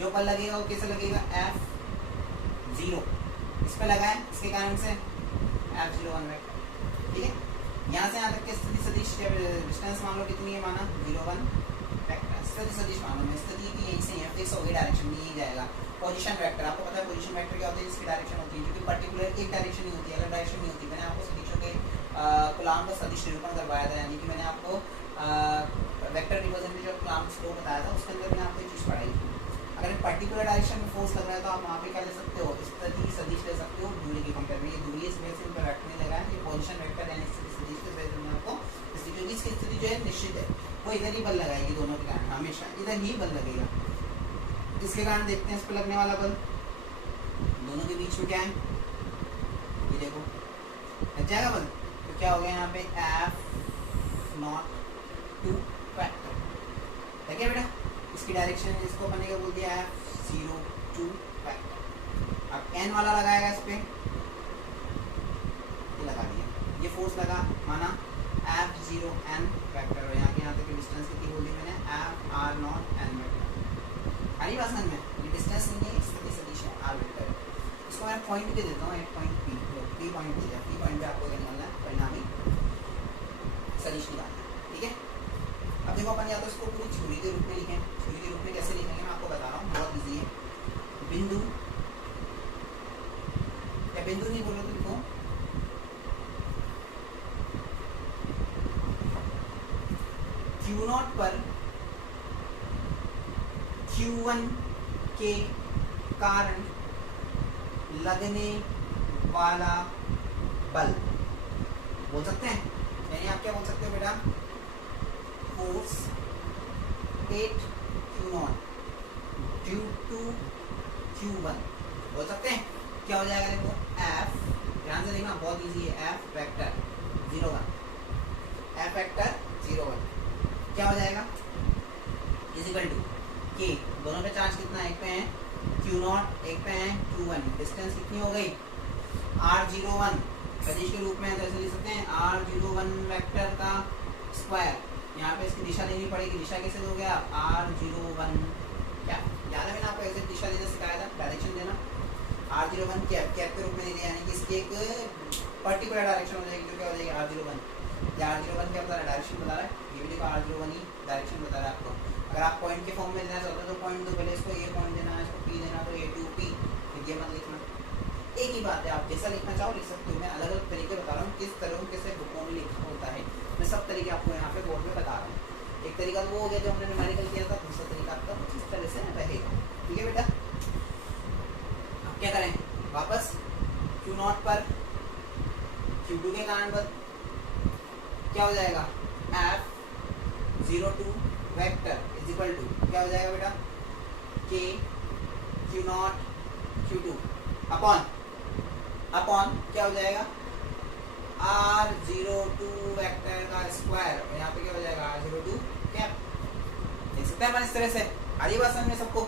जो बल लगेगा वो कैसे लगेगा, F0, इस पे लगाए, इसके कारण से F01 वेक्टर, ठीक है? यहाँ से यहाँ तक के स्थिति सदिश डिस्टेंस मान लो कितनी है, माना 01 वेक्टर, स्थिति सदिश मान लो, मैं स्थिति की यहीं से यहाँ फिक्स हो गई, डायरेक्शन में यही जाएगा। पोजीशन वेक्टर, आपको पता है पोजीशन वेक्टर क्या होता है, इसकी डायरेक्शन होती है, क्योंकि पर्टिकुलर एक डायरेक्शन नहीं होती है, अलग डायरेक्शन नहीं होती। मैंने आपको सदिशों के कुलाम का सदिश निरूपण करवाया था, यानी कि मैंने आपको vector representation of Coulomb's law बताया था, उसके अंदर मैंने आपको ये चीज़ पढ़ाई थी। अगर पर्टिकुलर डायरेक्शन में फोर्स लग रहा है तो आप वहाँ पे क्या ले सकते हो, स्थिति सदिश ले सकते हो दूरी की कंपेयर में, ये दूरी इस वजह से इन पर वेक्टर नहीं लगा है, ये पोजीशन वेक्टर यानी स्थिति सदिश के वजह से मैं आपको, क्योंकि इसकी स्थिति जो है निश्चित है, वो इधर ही बल लगाएगी, दोनों के कारण हमेशा इधर ही बल लगेगा। इसके कारण देखते हैं इस पर लगने वाला बल, दोनों के बीच में क्या है, ये देखो जाएगा बल, तो क्या हो गया यहाँ पे F नॉट टू वेक्टर, ठीक है बेटा। इसकी डायरेक्शन इसको अपने क्या बोल दिया F0 टू वेक्टर। अब n वाला लगाएगा इस पे, ये लगा दिया, ये फोर्स लगा, माना F0 n वेक्टर, और यहाँ के यहाँ तक की डिस्टेंस कितनी बोली मैंने F0 n वेक्टर। हरी बात समझ में, ये डिस्टेंस नहीं है, स्थिति सदिश है r वेक्टर। इसको मैं पॉइंट पे देता हूँ, एक पॉइंट P, P पॉइंट दिया, P पॉइंट पे आपको क्या निकालना है, परिणामी सदिश निकालना है, ठीक है। अब देखो अपन या तो इसको पूरी छुरी के रूप में लिखें, छुरी के रूप में कैसे लिखेंगे मैं आपको बता रहा हूँ, बहुत इजी है। बिंदु, या बिंदु नहीं बोलो तो लिखो Q0 पर Q1 के कारण लगने वाला बल बोल सकते हैं, यानी आप क्या बोल सकते हो बेटा, force 8 Q0 due to Q1 बोल सकते हैं। क्या हो जाएगा देखो, F, ध्यान से देखना बहुत इजी है, F वेक्टर 01, F वेक्टर 01 क्या हो जाएगा, इजिकल टू K, दोनों पे चार्ज कितना, एक पे है Q0, एक पे है Q1, डिस्टेंस कितनी हो गई R01 सदिश के रूप में, तो ऐसे लिख सकते हैं R01 वेक्टर का स्क्वायर, यहाँ पे इसकी दिशा लेनी पड़ेगी, दिशा कैसे दोगे आप, R01 क्या याद है, मैंने आपको ऐसे दिशा देना सिखाया था, डायरेक्शन देना, R01 कैप, कैप के रूप में दिया, यानी कि इसकी एक पर्टिकुलर डायरेक्शन हो जाएगी, जो क्या हो जाएगी R01, या R01 क्या बता रहा है, डायरेक्शन बता रहा है, ये भी देखो R01 ही डायरेक्शन बता रहा है आपको। अगर आप पॉइंट के फॉर्म में देना चाहते हो तो पॉइंट दो, पहले इसको ये पॉइंट देना है, इसको P देना, तो A2P, ये मत लिखना, एक ही बात है, आप जैसा लिखना चाहो लिख सकते हो। मैं अलग अलग तरीके बता रहा हूँ, किस तरह से बुकों में लिखा होता है, मैं सब तरीके आपको यहाँ पे बोर्ड में बता रहा हूँ। एक तरीका तो वो हो गया जो हमने न्यूमेरिकल किया था, दूसरा तरीका आपका इस तरह से रहेगा, ठीक है बेटा। अब क्या करें, वापस Q0 पर Q2 के कारण बल क्या हो जाएगा, F02 vector is equal to क्या हो जाएगा बेटा, K Q0 Q2 अपॉन क्या हो जाएगा, R02 वेक्टर का स्क्वायर, और यहाँ पे क्या हो जाएगा R02 कैप, देख सकते हैं अपन इस तरह से, आ रही बात समझ में सबको,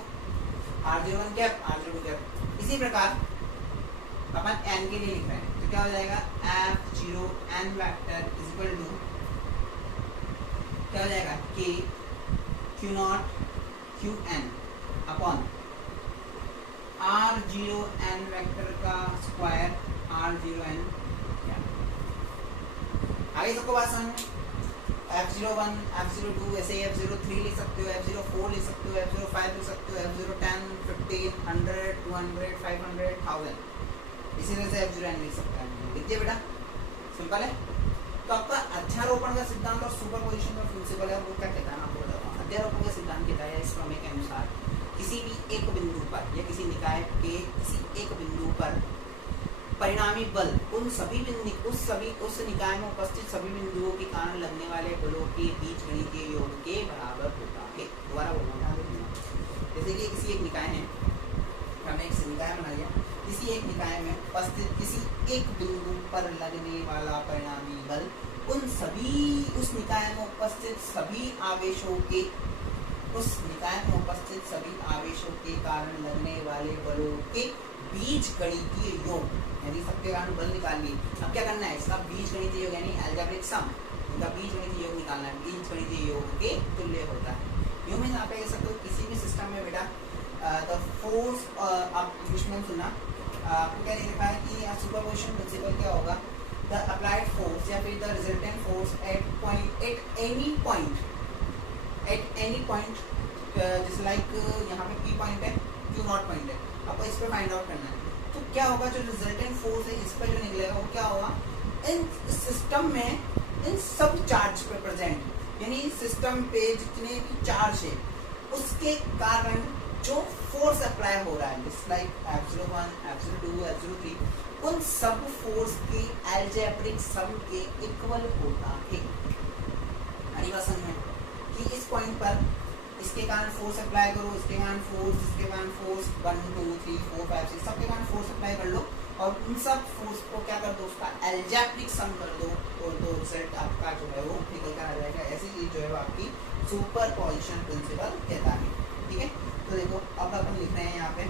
R01 कैप R02 कैप। इसी प्रकार अपन n के लिए लिख रहे हैं, तो क्या हो जाएगा F0n vector is equal to क्या हो जाएगा, K Q0 Qn upon R0n vector का स्क्वायर R0n क्या, आगे सबको बात समझ में। F01 F02 ऐसे ही F03 लिख सकते हो, F04 लिख सकते हो, F05 लिख सकते हो, F010 15 100 200 500 1000, इसी तरह से F0n लिख सकते हैं, लिखिए बेटा, सिंपल है। तो आपका अध्यारोपण का सिद्धांत और सुपरपोजिशन का प्रिंसिपल है, वो क्या कहता है आपको बताता हूँ। अध्यारोपण का सिद्धांत कहता है, इस प्रमेय के अनुसार किसी भी एक बिंदु पर या किसी निकाय के किसी एक बिंदु पर परिणामी बल उन सभी उस निकाय में उपस्थित सभी बिंदुओं के कारण लगने वाले बलों के बीच गणितीय योग के बराबर होता है। दोबारा बोलना, जैसे कि किसी एक निकाय है, हमने एक निकाय बना लिया, किसी एक निकाय में उपस्थित किसी एक बिंदु पर लगने वाला परिणामी बल उस निकाय में उपस्थित सभी आवेशों के कारण लगने वाले बलों के बीज गणितीय योग, यानी सबके कारण बल निकाल लिए। अब क्या करना है, इसका बीज गणितीय योग यानी अलजेब्रिक सम, इनका बीज गणितीय योग निकालना है, बीज गणितीय योग के तुल्य होता है। यूं में यहाँ पे कह सकते हो किसी भी सिस्टम में बेटा द फोर्स, आप इंग्लिश में सुनना, आपको क्या लिखा है कि सुपरपोजिशन प्रिंसिपल क्या होगा, द अप्लाइड फोर्स या फिर the resultant force at any point जैसे लाइक यहाँ पे P पॉइंट है, Q0 पॉइंट है, आपको इस पर फाइंड आउट करना है। तो क्या होगा, जो रिजल्टेंट फोर्स है इस पर जो निकलेगा वो क्या होगा, इन सिस्टम में इन सब चार्ज पे प्रेजेंट, यानी सिस्टम पे जितने भी चार्ज है उसके कारण जो फोर्स अप्लाई हो रहा है, जैसे लाइक F01 F02 F03, उन सब फोर्स के अलजेब्रिक सम के इक्वल होता है। हरी बात समझ में कि इस पॉइंट पर इसके कारण फोर्स अप्लाई करो, इसके कारण फोर्स, इसके कारण फोर्स 1 2 3 4 5 6 सबके कारण फोर्स अप्लाई कर लो, और उन सब फोर्स को क्या कर दो, उसका एल्जेब्रिक सम कर दो, और तो रिजल्ट आपका जो है वो निकल कर आ जाएगा। ऐसी चीज जो है वो आपकी सुपरपोजिशन प्रिंसिपल कहता है। ठीक है, तो देखो अब अपन लिख रहे हैं यहाँ पे,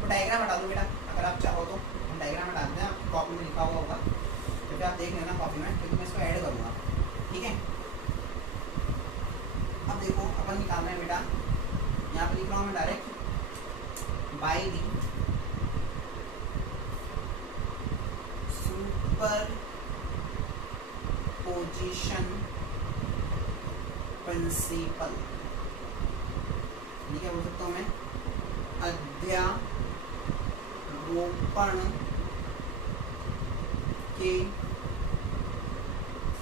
तो डायग्राम हटा दो बेटा अगर आप चाहो तो, हम डायग्राम हटा देते हैं, आपकी कॉपी में लिखा हुआ होगा तो फिर आप देख लेना कॉपी में, क्योंकि मैं इसको ऐड करूँगा। ठीक है, अब देखो अपन निकाल रहे हैं बेटा, यहाँ पे लिख रहा हूँ मैं direct by the superposition principle, क्या बोल सकता हूँ मैं, अध्यारोपण के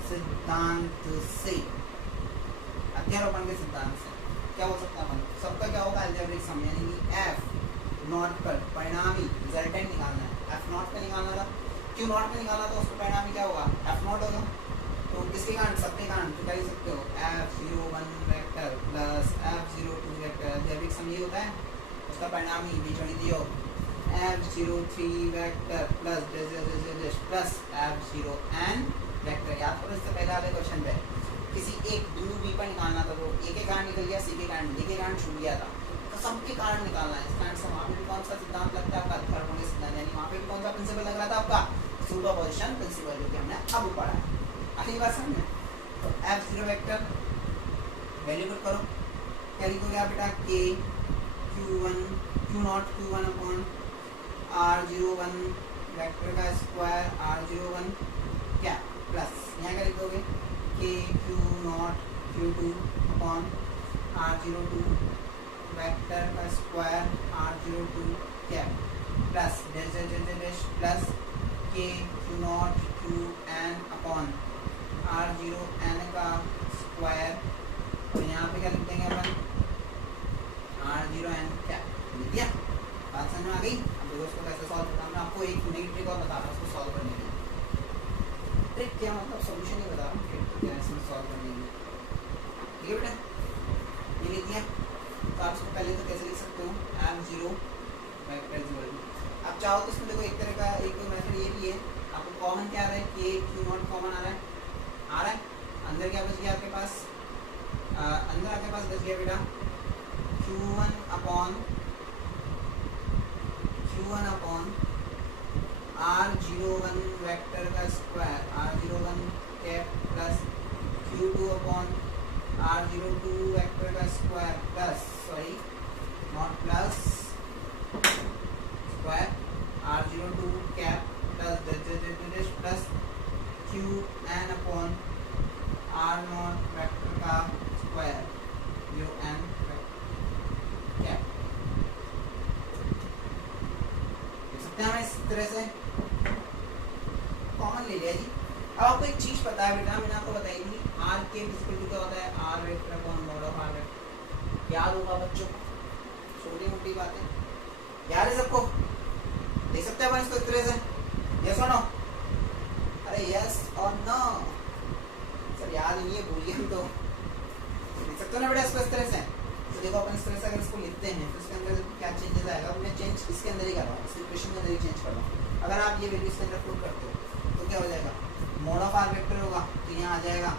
सिद्धांत से, अध्यारोपण के सिद्धांत से क्या हो सकता है अपन, सबका क्या होगा अलजेब्रिक सम, यानी कि एफ नॉट पर परिणामी रिजल्टेंट निकालना है, एफ नॉट पे निकालना था, क्यों नॉट पे निकाला तो उसको परिणामी क्या होगा, एफ नॉट होगा। तो किसके कारण, सबके कारण, तो कर ही सकते हो f01 vector plus f02 vector, algebraic sum ये होता है, उसका परिणामी बीजगणित योग f03 vector plus plus f0n vector. याद करो इससे पहले वाले क्वेश्चन पे किसी एक बिंदु बी पर निकालना था, तो ए के कारण निकल गया, सी के कारण, डी के कारण छूट गया था, तो सबके कारण निकालना है। इसका आंसर वहाँ पे भी कौन सा सिद्धांत लगता है आपका, अध्यारोपण के सिद्धांत, यानी वहाँ पे भी कौन सा प्रिंसिपल लग रहा था आपका, सुपरपोजिशन प्रिंसिपल, जो कि हमने अब पढ़ा है। आखिरी बात समझ में, तो f0 वेक्टर वैल्यू पुट करो, क्या लिखोगे आप बेटा, k q1 upon r01 vector का स्क्वायर r01 क्या प्लस, यहाँ क्या लिखोगे, k q2 upon r02 vector का स्क्वायर r02 क्या plus plus k q0 upon r0n का स्क्वायर, तो यहाँ पे क्या लिख देंगे अपन, r0n क्या लिख दिया। बात समझ में आ गई। अब देखो इसको कैसे सॉल्व करना है, मैं आपको एक नई ट्रिक और बता रहा हूँ इसको सॉल्व करने के लिए। ट्रिक क्या मतलब, सॉल्यूशन ही बता रहा हूँ, ट्रिक तो क्या है इसमें सॉल्व करने के लिए। ठीक है बेटा, ये लिख दिया, तो आप इसको पहले तो कैसे लिख सकते हो, f0 वेक्टर इक्वल टू, आप चाहो तो इसमें देखो एक तरह का एक मेथड ये भी है, आपको कॉमन क्या आ रहा है, k q0 कॉमन आ रहा है, अंदर क्या बच गया आपके पास, अंदर आपके पास बच गया बेटा q1 अपॉन r01 वेक्टर का square r01 cap plus q2 upon r02 vector का square plus sorry not plus square r02 cap plus plus qn upon r0 vector का स्क्वायर जो n कैप, हैं इस तरह से कॉमन ले लिया जी। अब आपको एक चीज पता है बेटा, मैंने आपको बताई थी r के इक्वल टू क्या होता है, r vector upon mod of r vector, याद होगा बच्चों, छोटी मोटी बातें याद है सबको, देख सकते हैं अपन इसको इस तरह से, यस और नो, अरे यस और नो, सर याद नहीं है भूलिए हम तो, देख सकते हो ना बेटा इसको इस तरह से। तो देखो अपन इस तरह से अगर इसको लिखते हैं तो इसके अंदर क्या चेंजेस आएगा, मैं चेंज इसके अंदर ही कर रहा हूँ, इस इक्वेशन के अंदर ही चेंज कर रहा हूँ। अगर आप ये वैल्यू इसके अंदर पुट करते हो तो क्या हो जाएगा, मॉड ऑफ r वेक्टर होगा तो यहाँ आ जाएगा,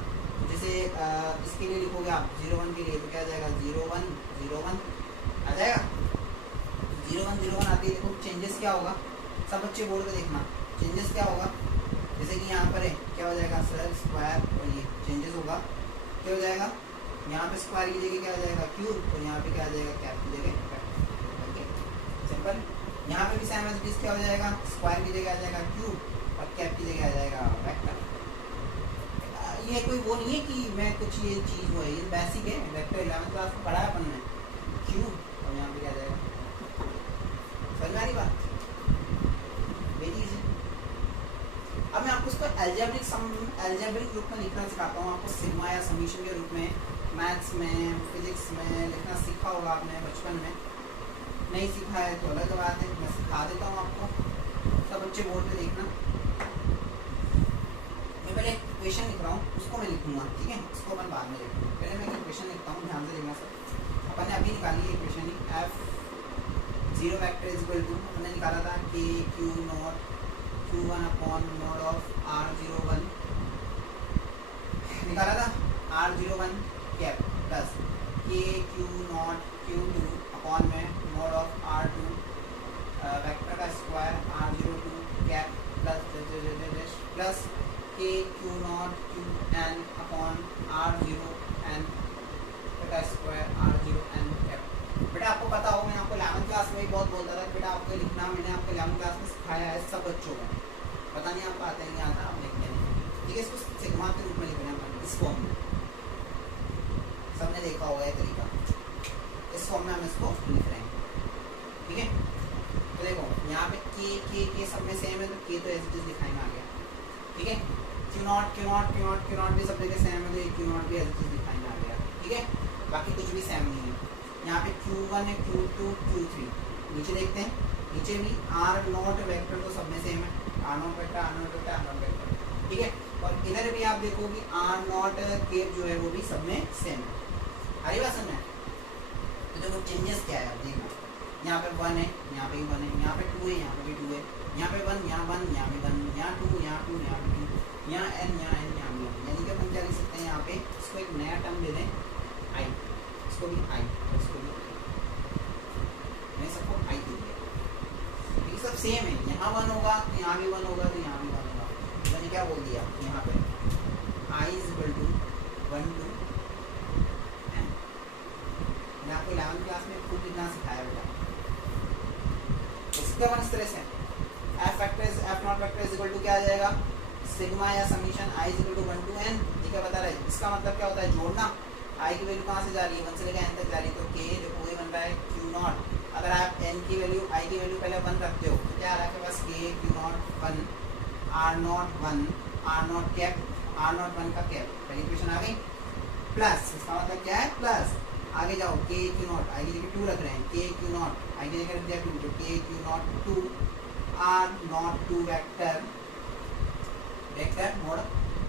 जैसे इसके लिए लिखोगे आप 01 के लिए तो क्या आ जाएगा 01 01 आ जाएगा, 01 01 आती है। देखो चेंजेस क्या होगा, सब बच्चे बोर्ड पे देखना, चेंजेस क्या होगा, जैसे कि यहाँ पर है क्या हो जाएगा सर स्क्वायर, और ये चेंजेस होगा क्या हो जाएगा, यहाँ पे स्क्वायर की जगह क्या आ जाएगा क्यूब, और यहाँ पे क्या आ जाएगा कैप की जगह, ओके सिंपल। यहाँ पे भी सेम एज इट क्या हो जाएगा, स्क्वायर की जगह आ जाएगा क्यूब और कैप की जगह आ जाएगा वेक्टर। ये कोई वो नहीं है कि मैं कुछ ये चीज़ वो है, ये बेसिक है, वेक्टर 11th क्लास में पढ़ा है अपन ने, क्यूब और यहाँ पे क्या आ जाएगा, समझ में आ रही बात, वेरी इजी। अब मैं आपको इसको एल्जेब्रिक रूप में लिखना सिखाता हूँ, आपको सिग्मा या समीशन के रूप में मैथ्स में फिजिक्स में लिखना सीखा होगा आपने बचपन में, नहीं सीखा है तो अलग बात है, मैं सिखा देता हूँ आपको, सब बच्चे बोर्ड पे देखना। मैं पहले इक्वेशन लिख रहा हूँ, उसको मैं लिखूंगा, ठीक है, इसको अपन बाद में लिखूंगा, पहले मैं इक्वेशन लिखता हूँ, ध्यान से देखना सब। अपन ने अभी निकाली है इक्वेशन ही, f0 zero vector is equal to, हमने निकाला था K Q not Q1 upon mod of R01 निकाला था, R01 cap plus K Q not Q2 upon में मोड ऑफ R2 वेक्टर का square R02 cap plus K Q not Qn upon R0n का square R0n cap. बेटा आपको पता हो, मैंने आपको 11th क्लास में भी बहुत बोलता था बेटा आपको लिखना, मैंने आपको 11th क्लास में सिखाया है सब बच्चों को, पता नहीं आपको आता है नहीं आता, आप लिखते हैं ठीक है। इसको सिग्मा के रूप में लिखना है, इस फॉर्म में सबने देखा होगा ये तरीका, इस फॉर्म में हम इसको लिख रहे हैं ठीक है। तो देखो यहाँ पे के सब में सेम है, तो के तो एज इट इज दिखाएंगे आ गया ठीक है। क्यू नॉट भी सब जगह सेम है, तो क्यू नॉट भी एज इट इज दिखाएंगे आ गया ठीक है। बाकी कुछ भी सेम नहीं है। यहाँ पे Q1 है, Q2 Q3 नीचे देखते हैं, नीचे भी R0 वेक्टर तो सब में सेम है, R0 वेक्टर ठीक है। और इधर भी आप देखोगे R0 केप जो है वो भी सब में सेम है। हरी बात समझ में? तो देखो चेंजेस क्या है, देखो यहाँ पे 1 है, यहाँ पे 1 है, यहाँ पे 2 है, यहाँ पे भी 2 है, यहाँ पे 1, यहाँ 1, यहाँ पे 1, यहाँ 2, यहाँ 2, यहाँ पे 2, यहाँ n, यहाँ n, यहाँ भी n। यानी कि अपन क्या लिख सकते हैं, यहाँ पे इसको एक नया टर्म दे दें i, इसको भी i, इसको भी मैं सबको i दे दिया, ये सब सेम है। यहाँ 1 होगा तो यहाँ भी 1 होगा, तो यहाँ भी 1 होगा। मैंने क्या बोल दिया यहाँ पे i is equal to 1 to n। मैंने आपको 11th क्लास में खुद लिखना सिखाया बेटा। इसका वन इस तरह से f not vector is equal to क्या आ जाएगा, सिग्मा या summation i is equal to 1 to n। ठीक है, बता रहा है इसका मतलब क्या होता है, जोड़ना। i की वैल्यू कहाँ से जा रही है, 1 से लेकर n तक जा रही है, तो k देखो ये बन रहा है q नॉट। अगर आप n की वैल्यू i की वैल्यू पहले 1 रखते हो तो क्या आ रहा है आपके पास, k q not 1 r not 1 r not cap r not 1 का कैप। पहली इक्वेशन आ गई, प्लस इसका मतलब क्या है प्लस। आगे जाओ k q नॉट i की जगह 2 रख रहे हैं, k q नॉट i की जगह रख दिया 2, तो k q not 2 r not 2 vector mode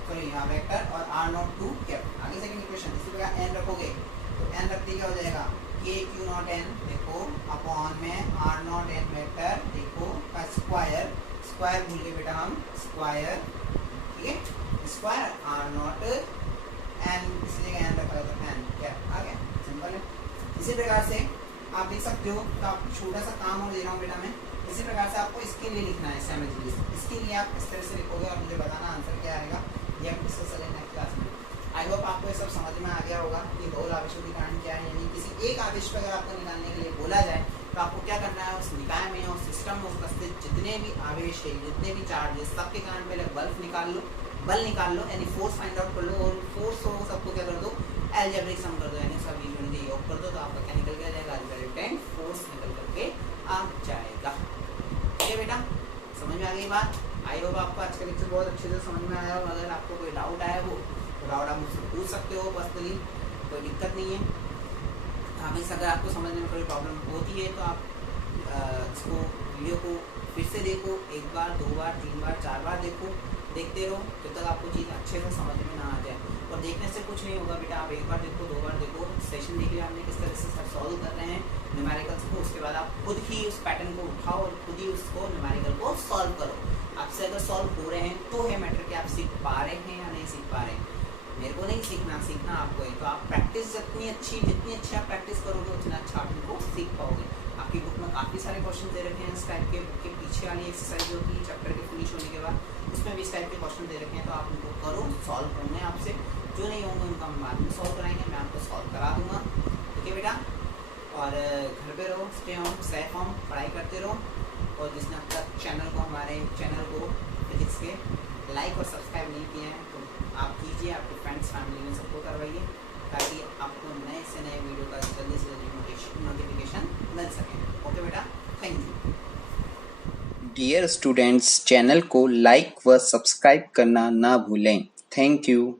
sorry यहाँ वेक्टर और r नॉट 2 कैप। आगे सेकंड इक्वेशन इसी प्रकार n रखोगे तो n रखते क्या हो जाएगा, k q नॉट n देखो अपॉन में r नॉट n वेक्टर देखो का स्क्वायर, स्क्वायर भूल गए बेटा हम, स्क्वायर ठीक है, स्क्वायर r नॉट n इसी जगह n रखा है तो n कैप आ गया, सिंपल है। इसी प्रकार से आप देख सकते हो, तो आप छोटा सा काम और दे रहा हूँ बेटा मैं। इसी प्रकार से आपको इसके लिए लिखना है सैमल्टेनियस, इसके लिए आप इस तरह से लिखोगे और मुझे बताना आंसर क्या आएगा, ये हम डिस्कस करेंगे नेक्स्ट क्लास में। आई होप आपको ये सब समझ में आ गया होगा कि बहुल आवेशों के कारण क्या है, यानी किसी एक आवेश पर अगर आपको निकालने के लिए बोला जाए तो आपको क्या करना है, उस निकाय में उस सिस्टम में उपस्थित जितने भी आवेश है, जितने भी चार्ज है, सबके कारण पहले बल निकाल लो यानी फोर्स फाइंड आउट कर लो, और फोर्स हो सबको क्या कर दो, अलजेब्रिक सम कर दो, यानी सब बीजगणित के योग कर दो, तो आपका क्या निकल के आ जाएगा, रिजल्टेंट फोर्स निकल करके आ जाएगा। ठीक है बेटा, समझ में आ गई बात। आई होप आपको आज का लेक्चर बहुत अच्छे से समझ में आया हो। अगर आपको कोई डाउट आया हो तो डाउट आप मुझसे पूछ सकते हो पर्सनली, कोई दिक्कत नहीं है। हमें अगर आपको समझने में कोई प्रॉब्लम होती है तो आप इसको वीडियो को फिर से देखो, 1 बार 2 बार 3 बार 4 बार देखते रहो जब तक आपको चीज़ अच्छे से समझ में ना आ जाए। और देखने से कुछ नहीं होगा बेटा, आप 1 बार देखो 2 बार देखो, सेशन देख लिया हमने किस तरह से सब सॉल्व कर रहे हैं न्यूमेरिकल्स को, उसके बाद आप खुद ही उस पैटर्न को उठाओ और खुद ही उसको न्यूमेरिकल को सॉल्व करो। आपसे अगर सॉल्व हो रहे हैं तो है मैटर कि आप सीख पा रहे हैं या नहीं सीख पा रहे हैं। मेरे को नहीं सीखना आपको है, तो आप प्रैक्टिस जितनी अच्छी आप प्रैक्टिस करोगे उतना अच्छा आप इनको सीख पाओगे। आपकी बुक में काफ़ी सारे क्वेश्चन दे रखे हैं इस टाइप के, बुक के पीछे वाली एक्सरसाइज होती है चैप्टर के फिनिश होने के बाद, उसमें भी इस टाइप के क्वेश्चन दे रखे हैं, तो आप उनको करो, सॉल्व होंगे आपसे। जो नहीं होंगे उनका हम बाद में सॉल्व कराएंगे, मैं आपको सॉल्व करा दूंगा। ठीक है बेटा, और घर पे रहो, स्टे होम, सेफ होम, पढ़ाई करते रहो। और जिसने अब तक हमारे चैनल को फिजिक्स के लाइक और सब्सक्राइब नहीं किए हैं तो आप कीजिए, आपके फ्रेंड्स फैमिली में सबको करवाइए, ताकि आपको नए से नए वीडियो का जल्दी से जल्दी नोटिफिकेशन मिल सके। ओके बेटा, thank you. Dear students, channel को लाइक व सब्सक्राइब करना ना भूलें। Thank you.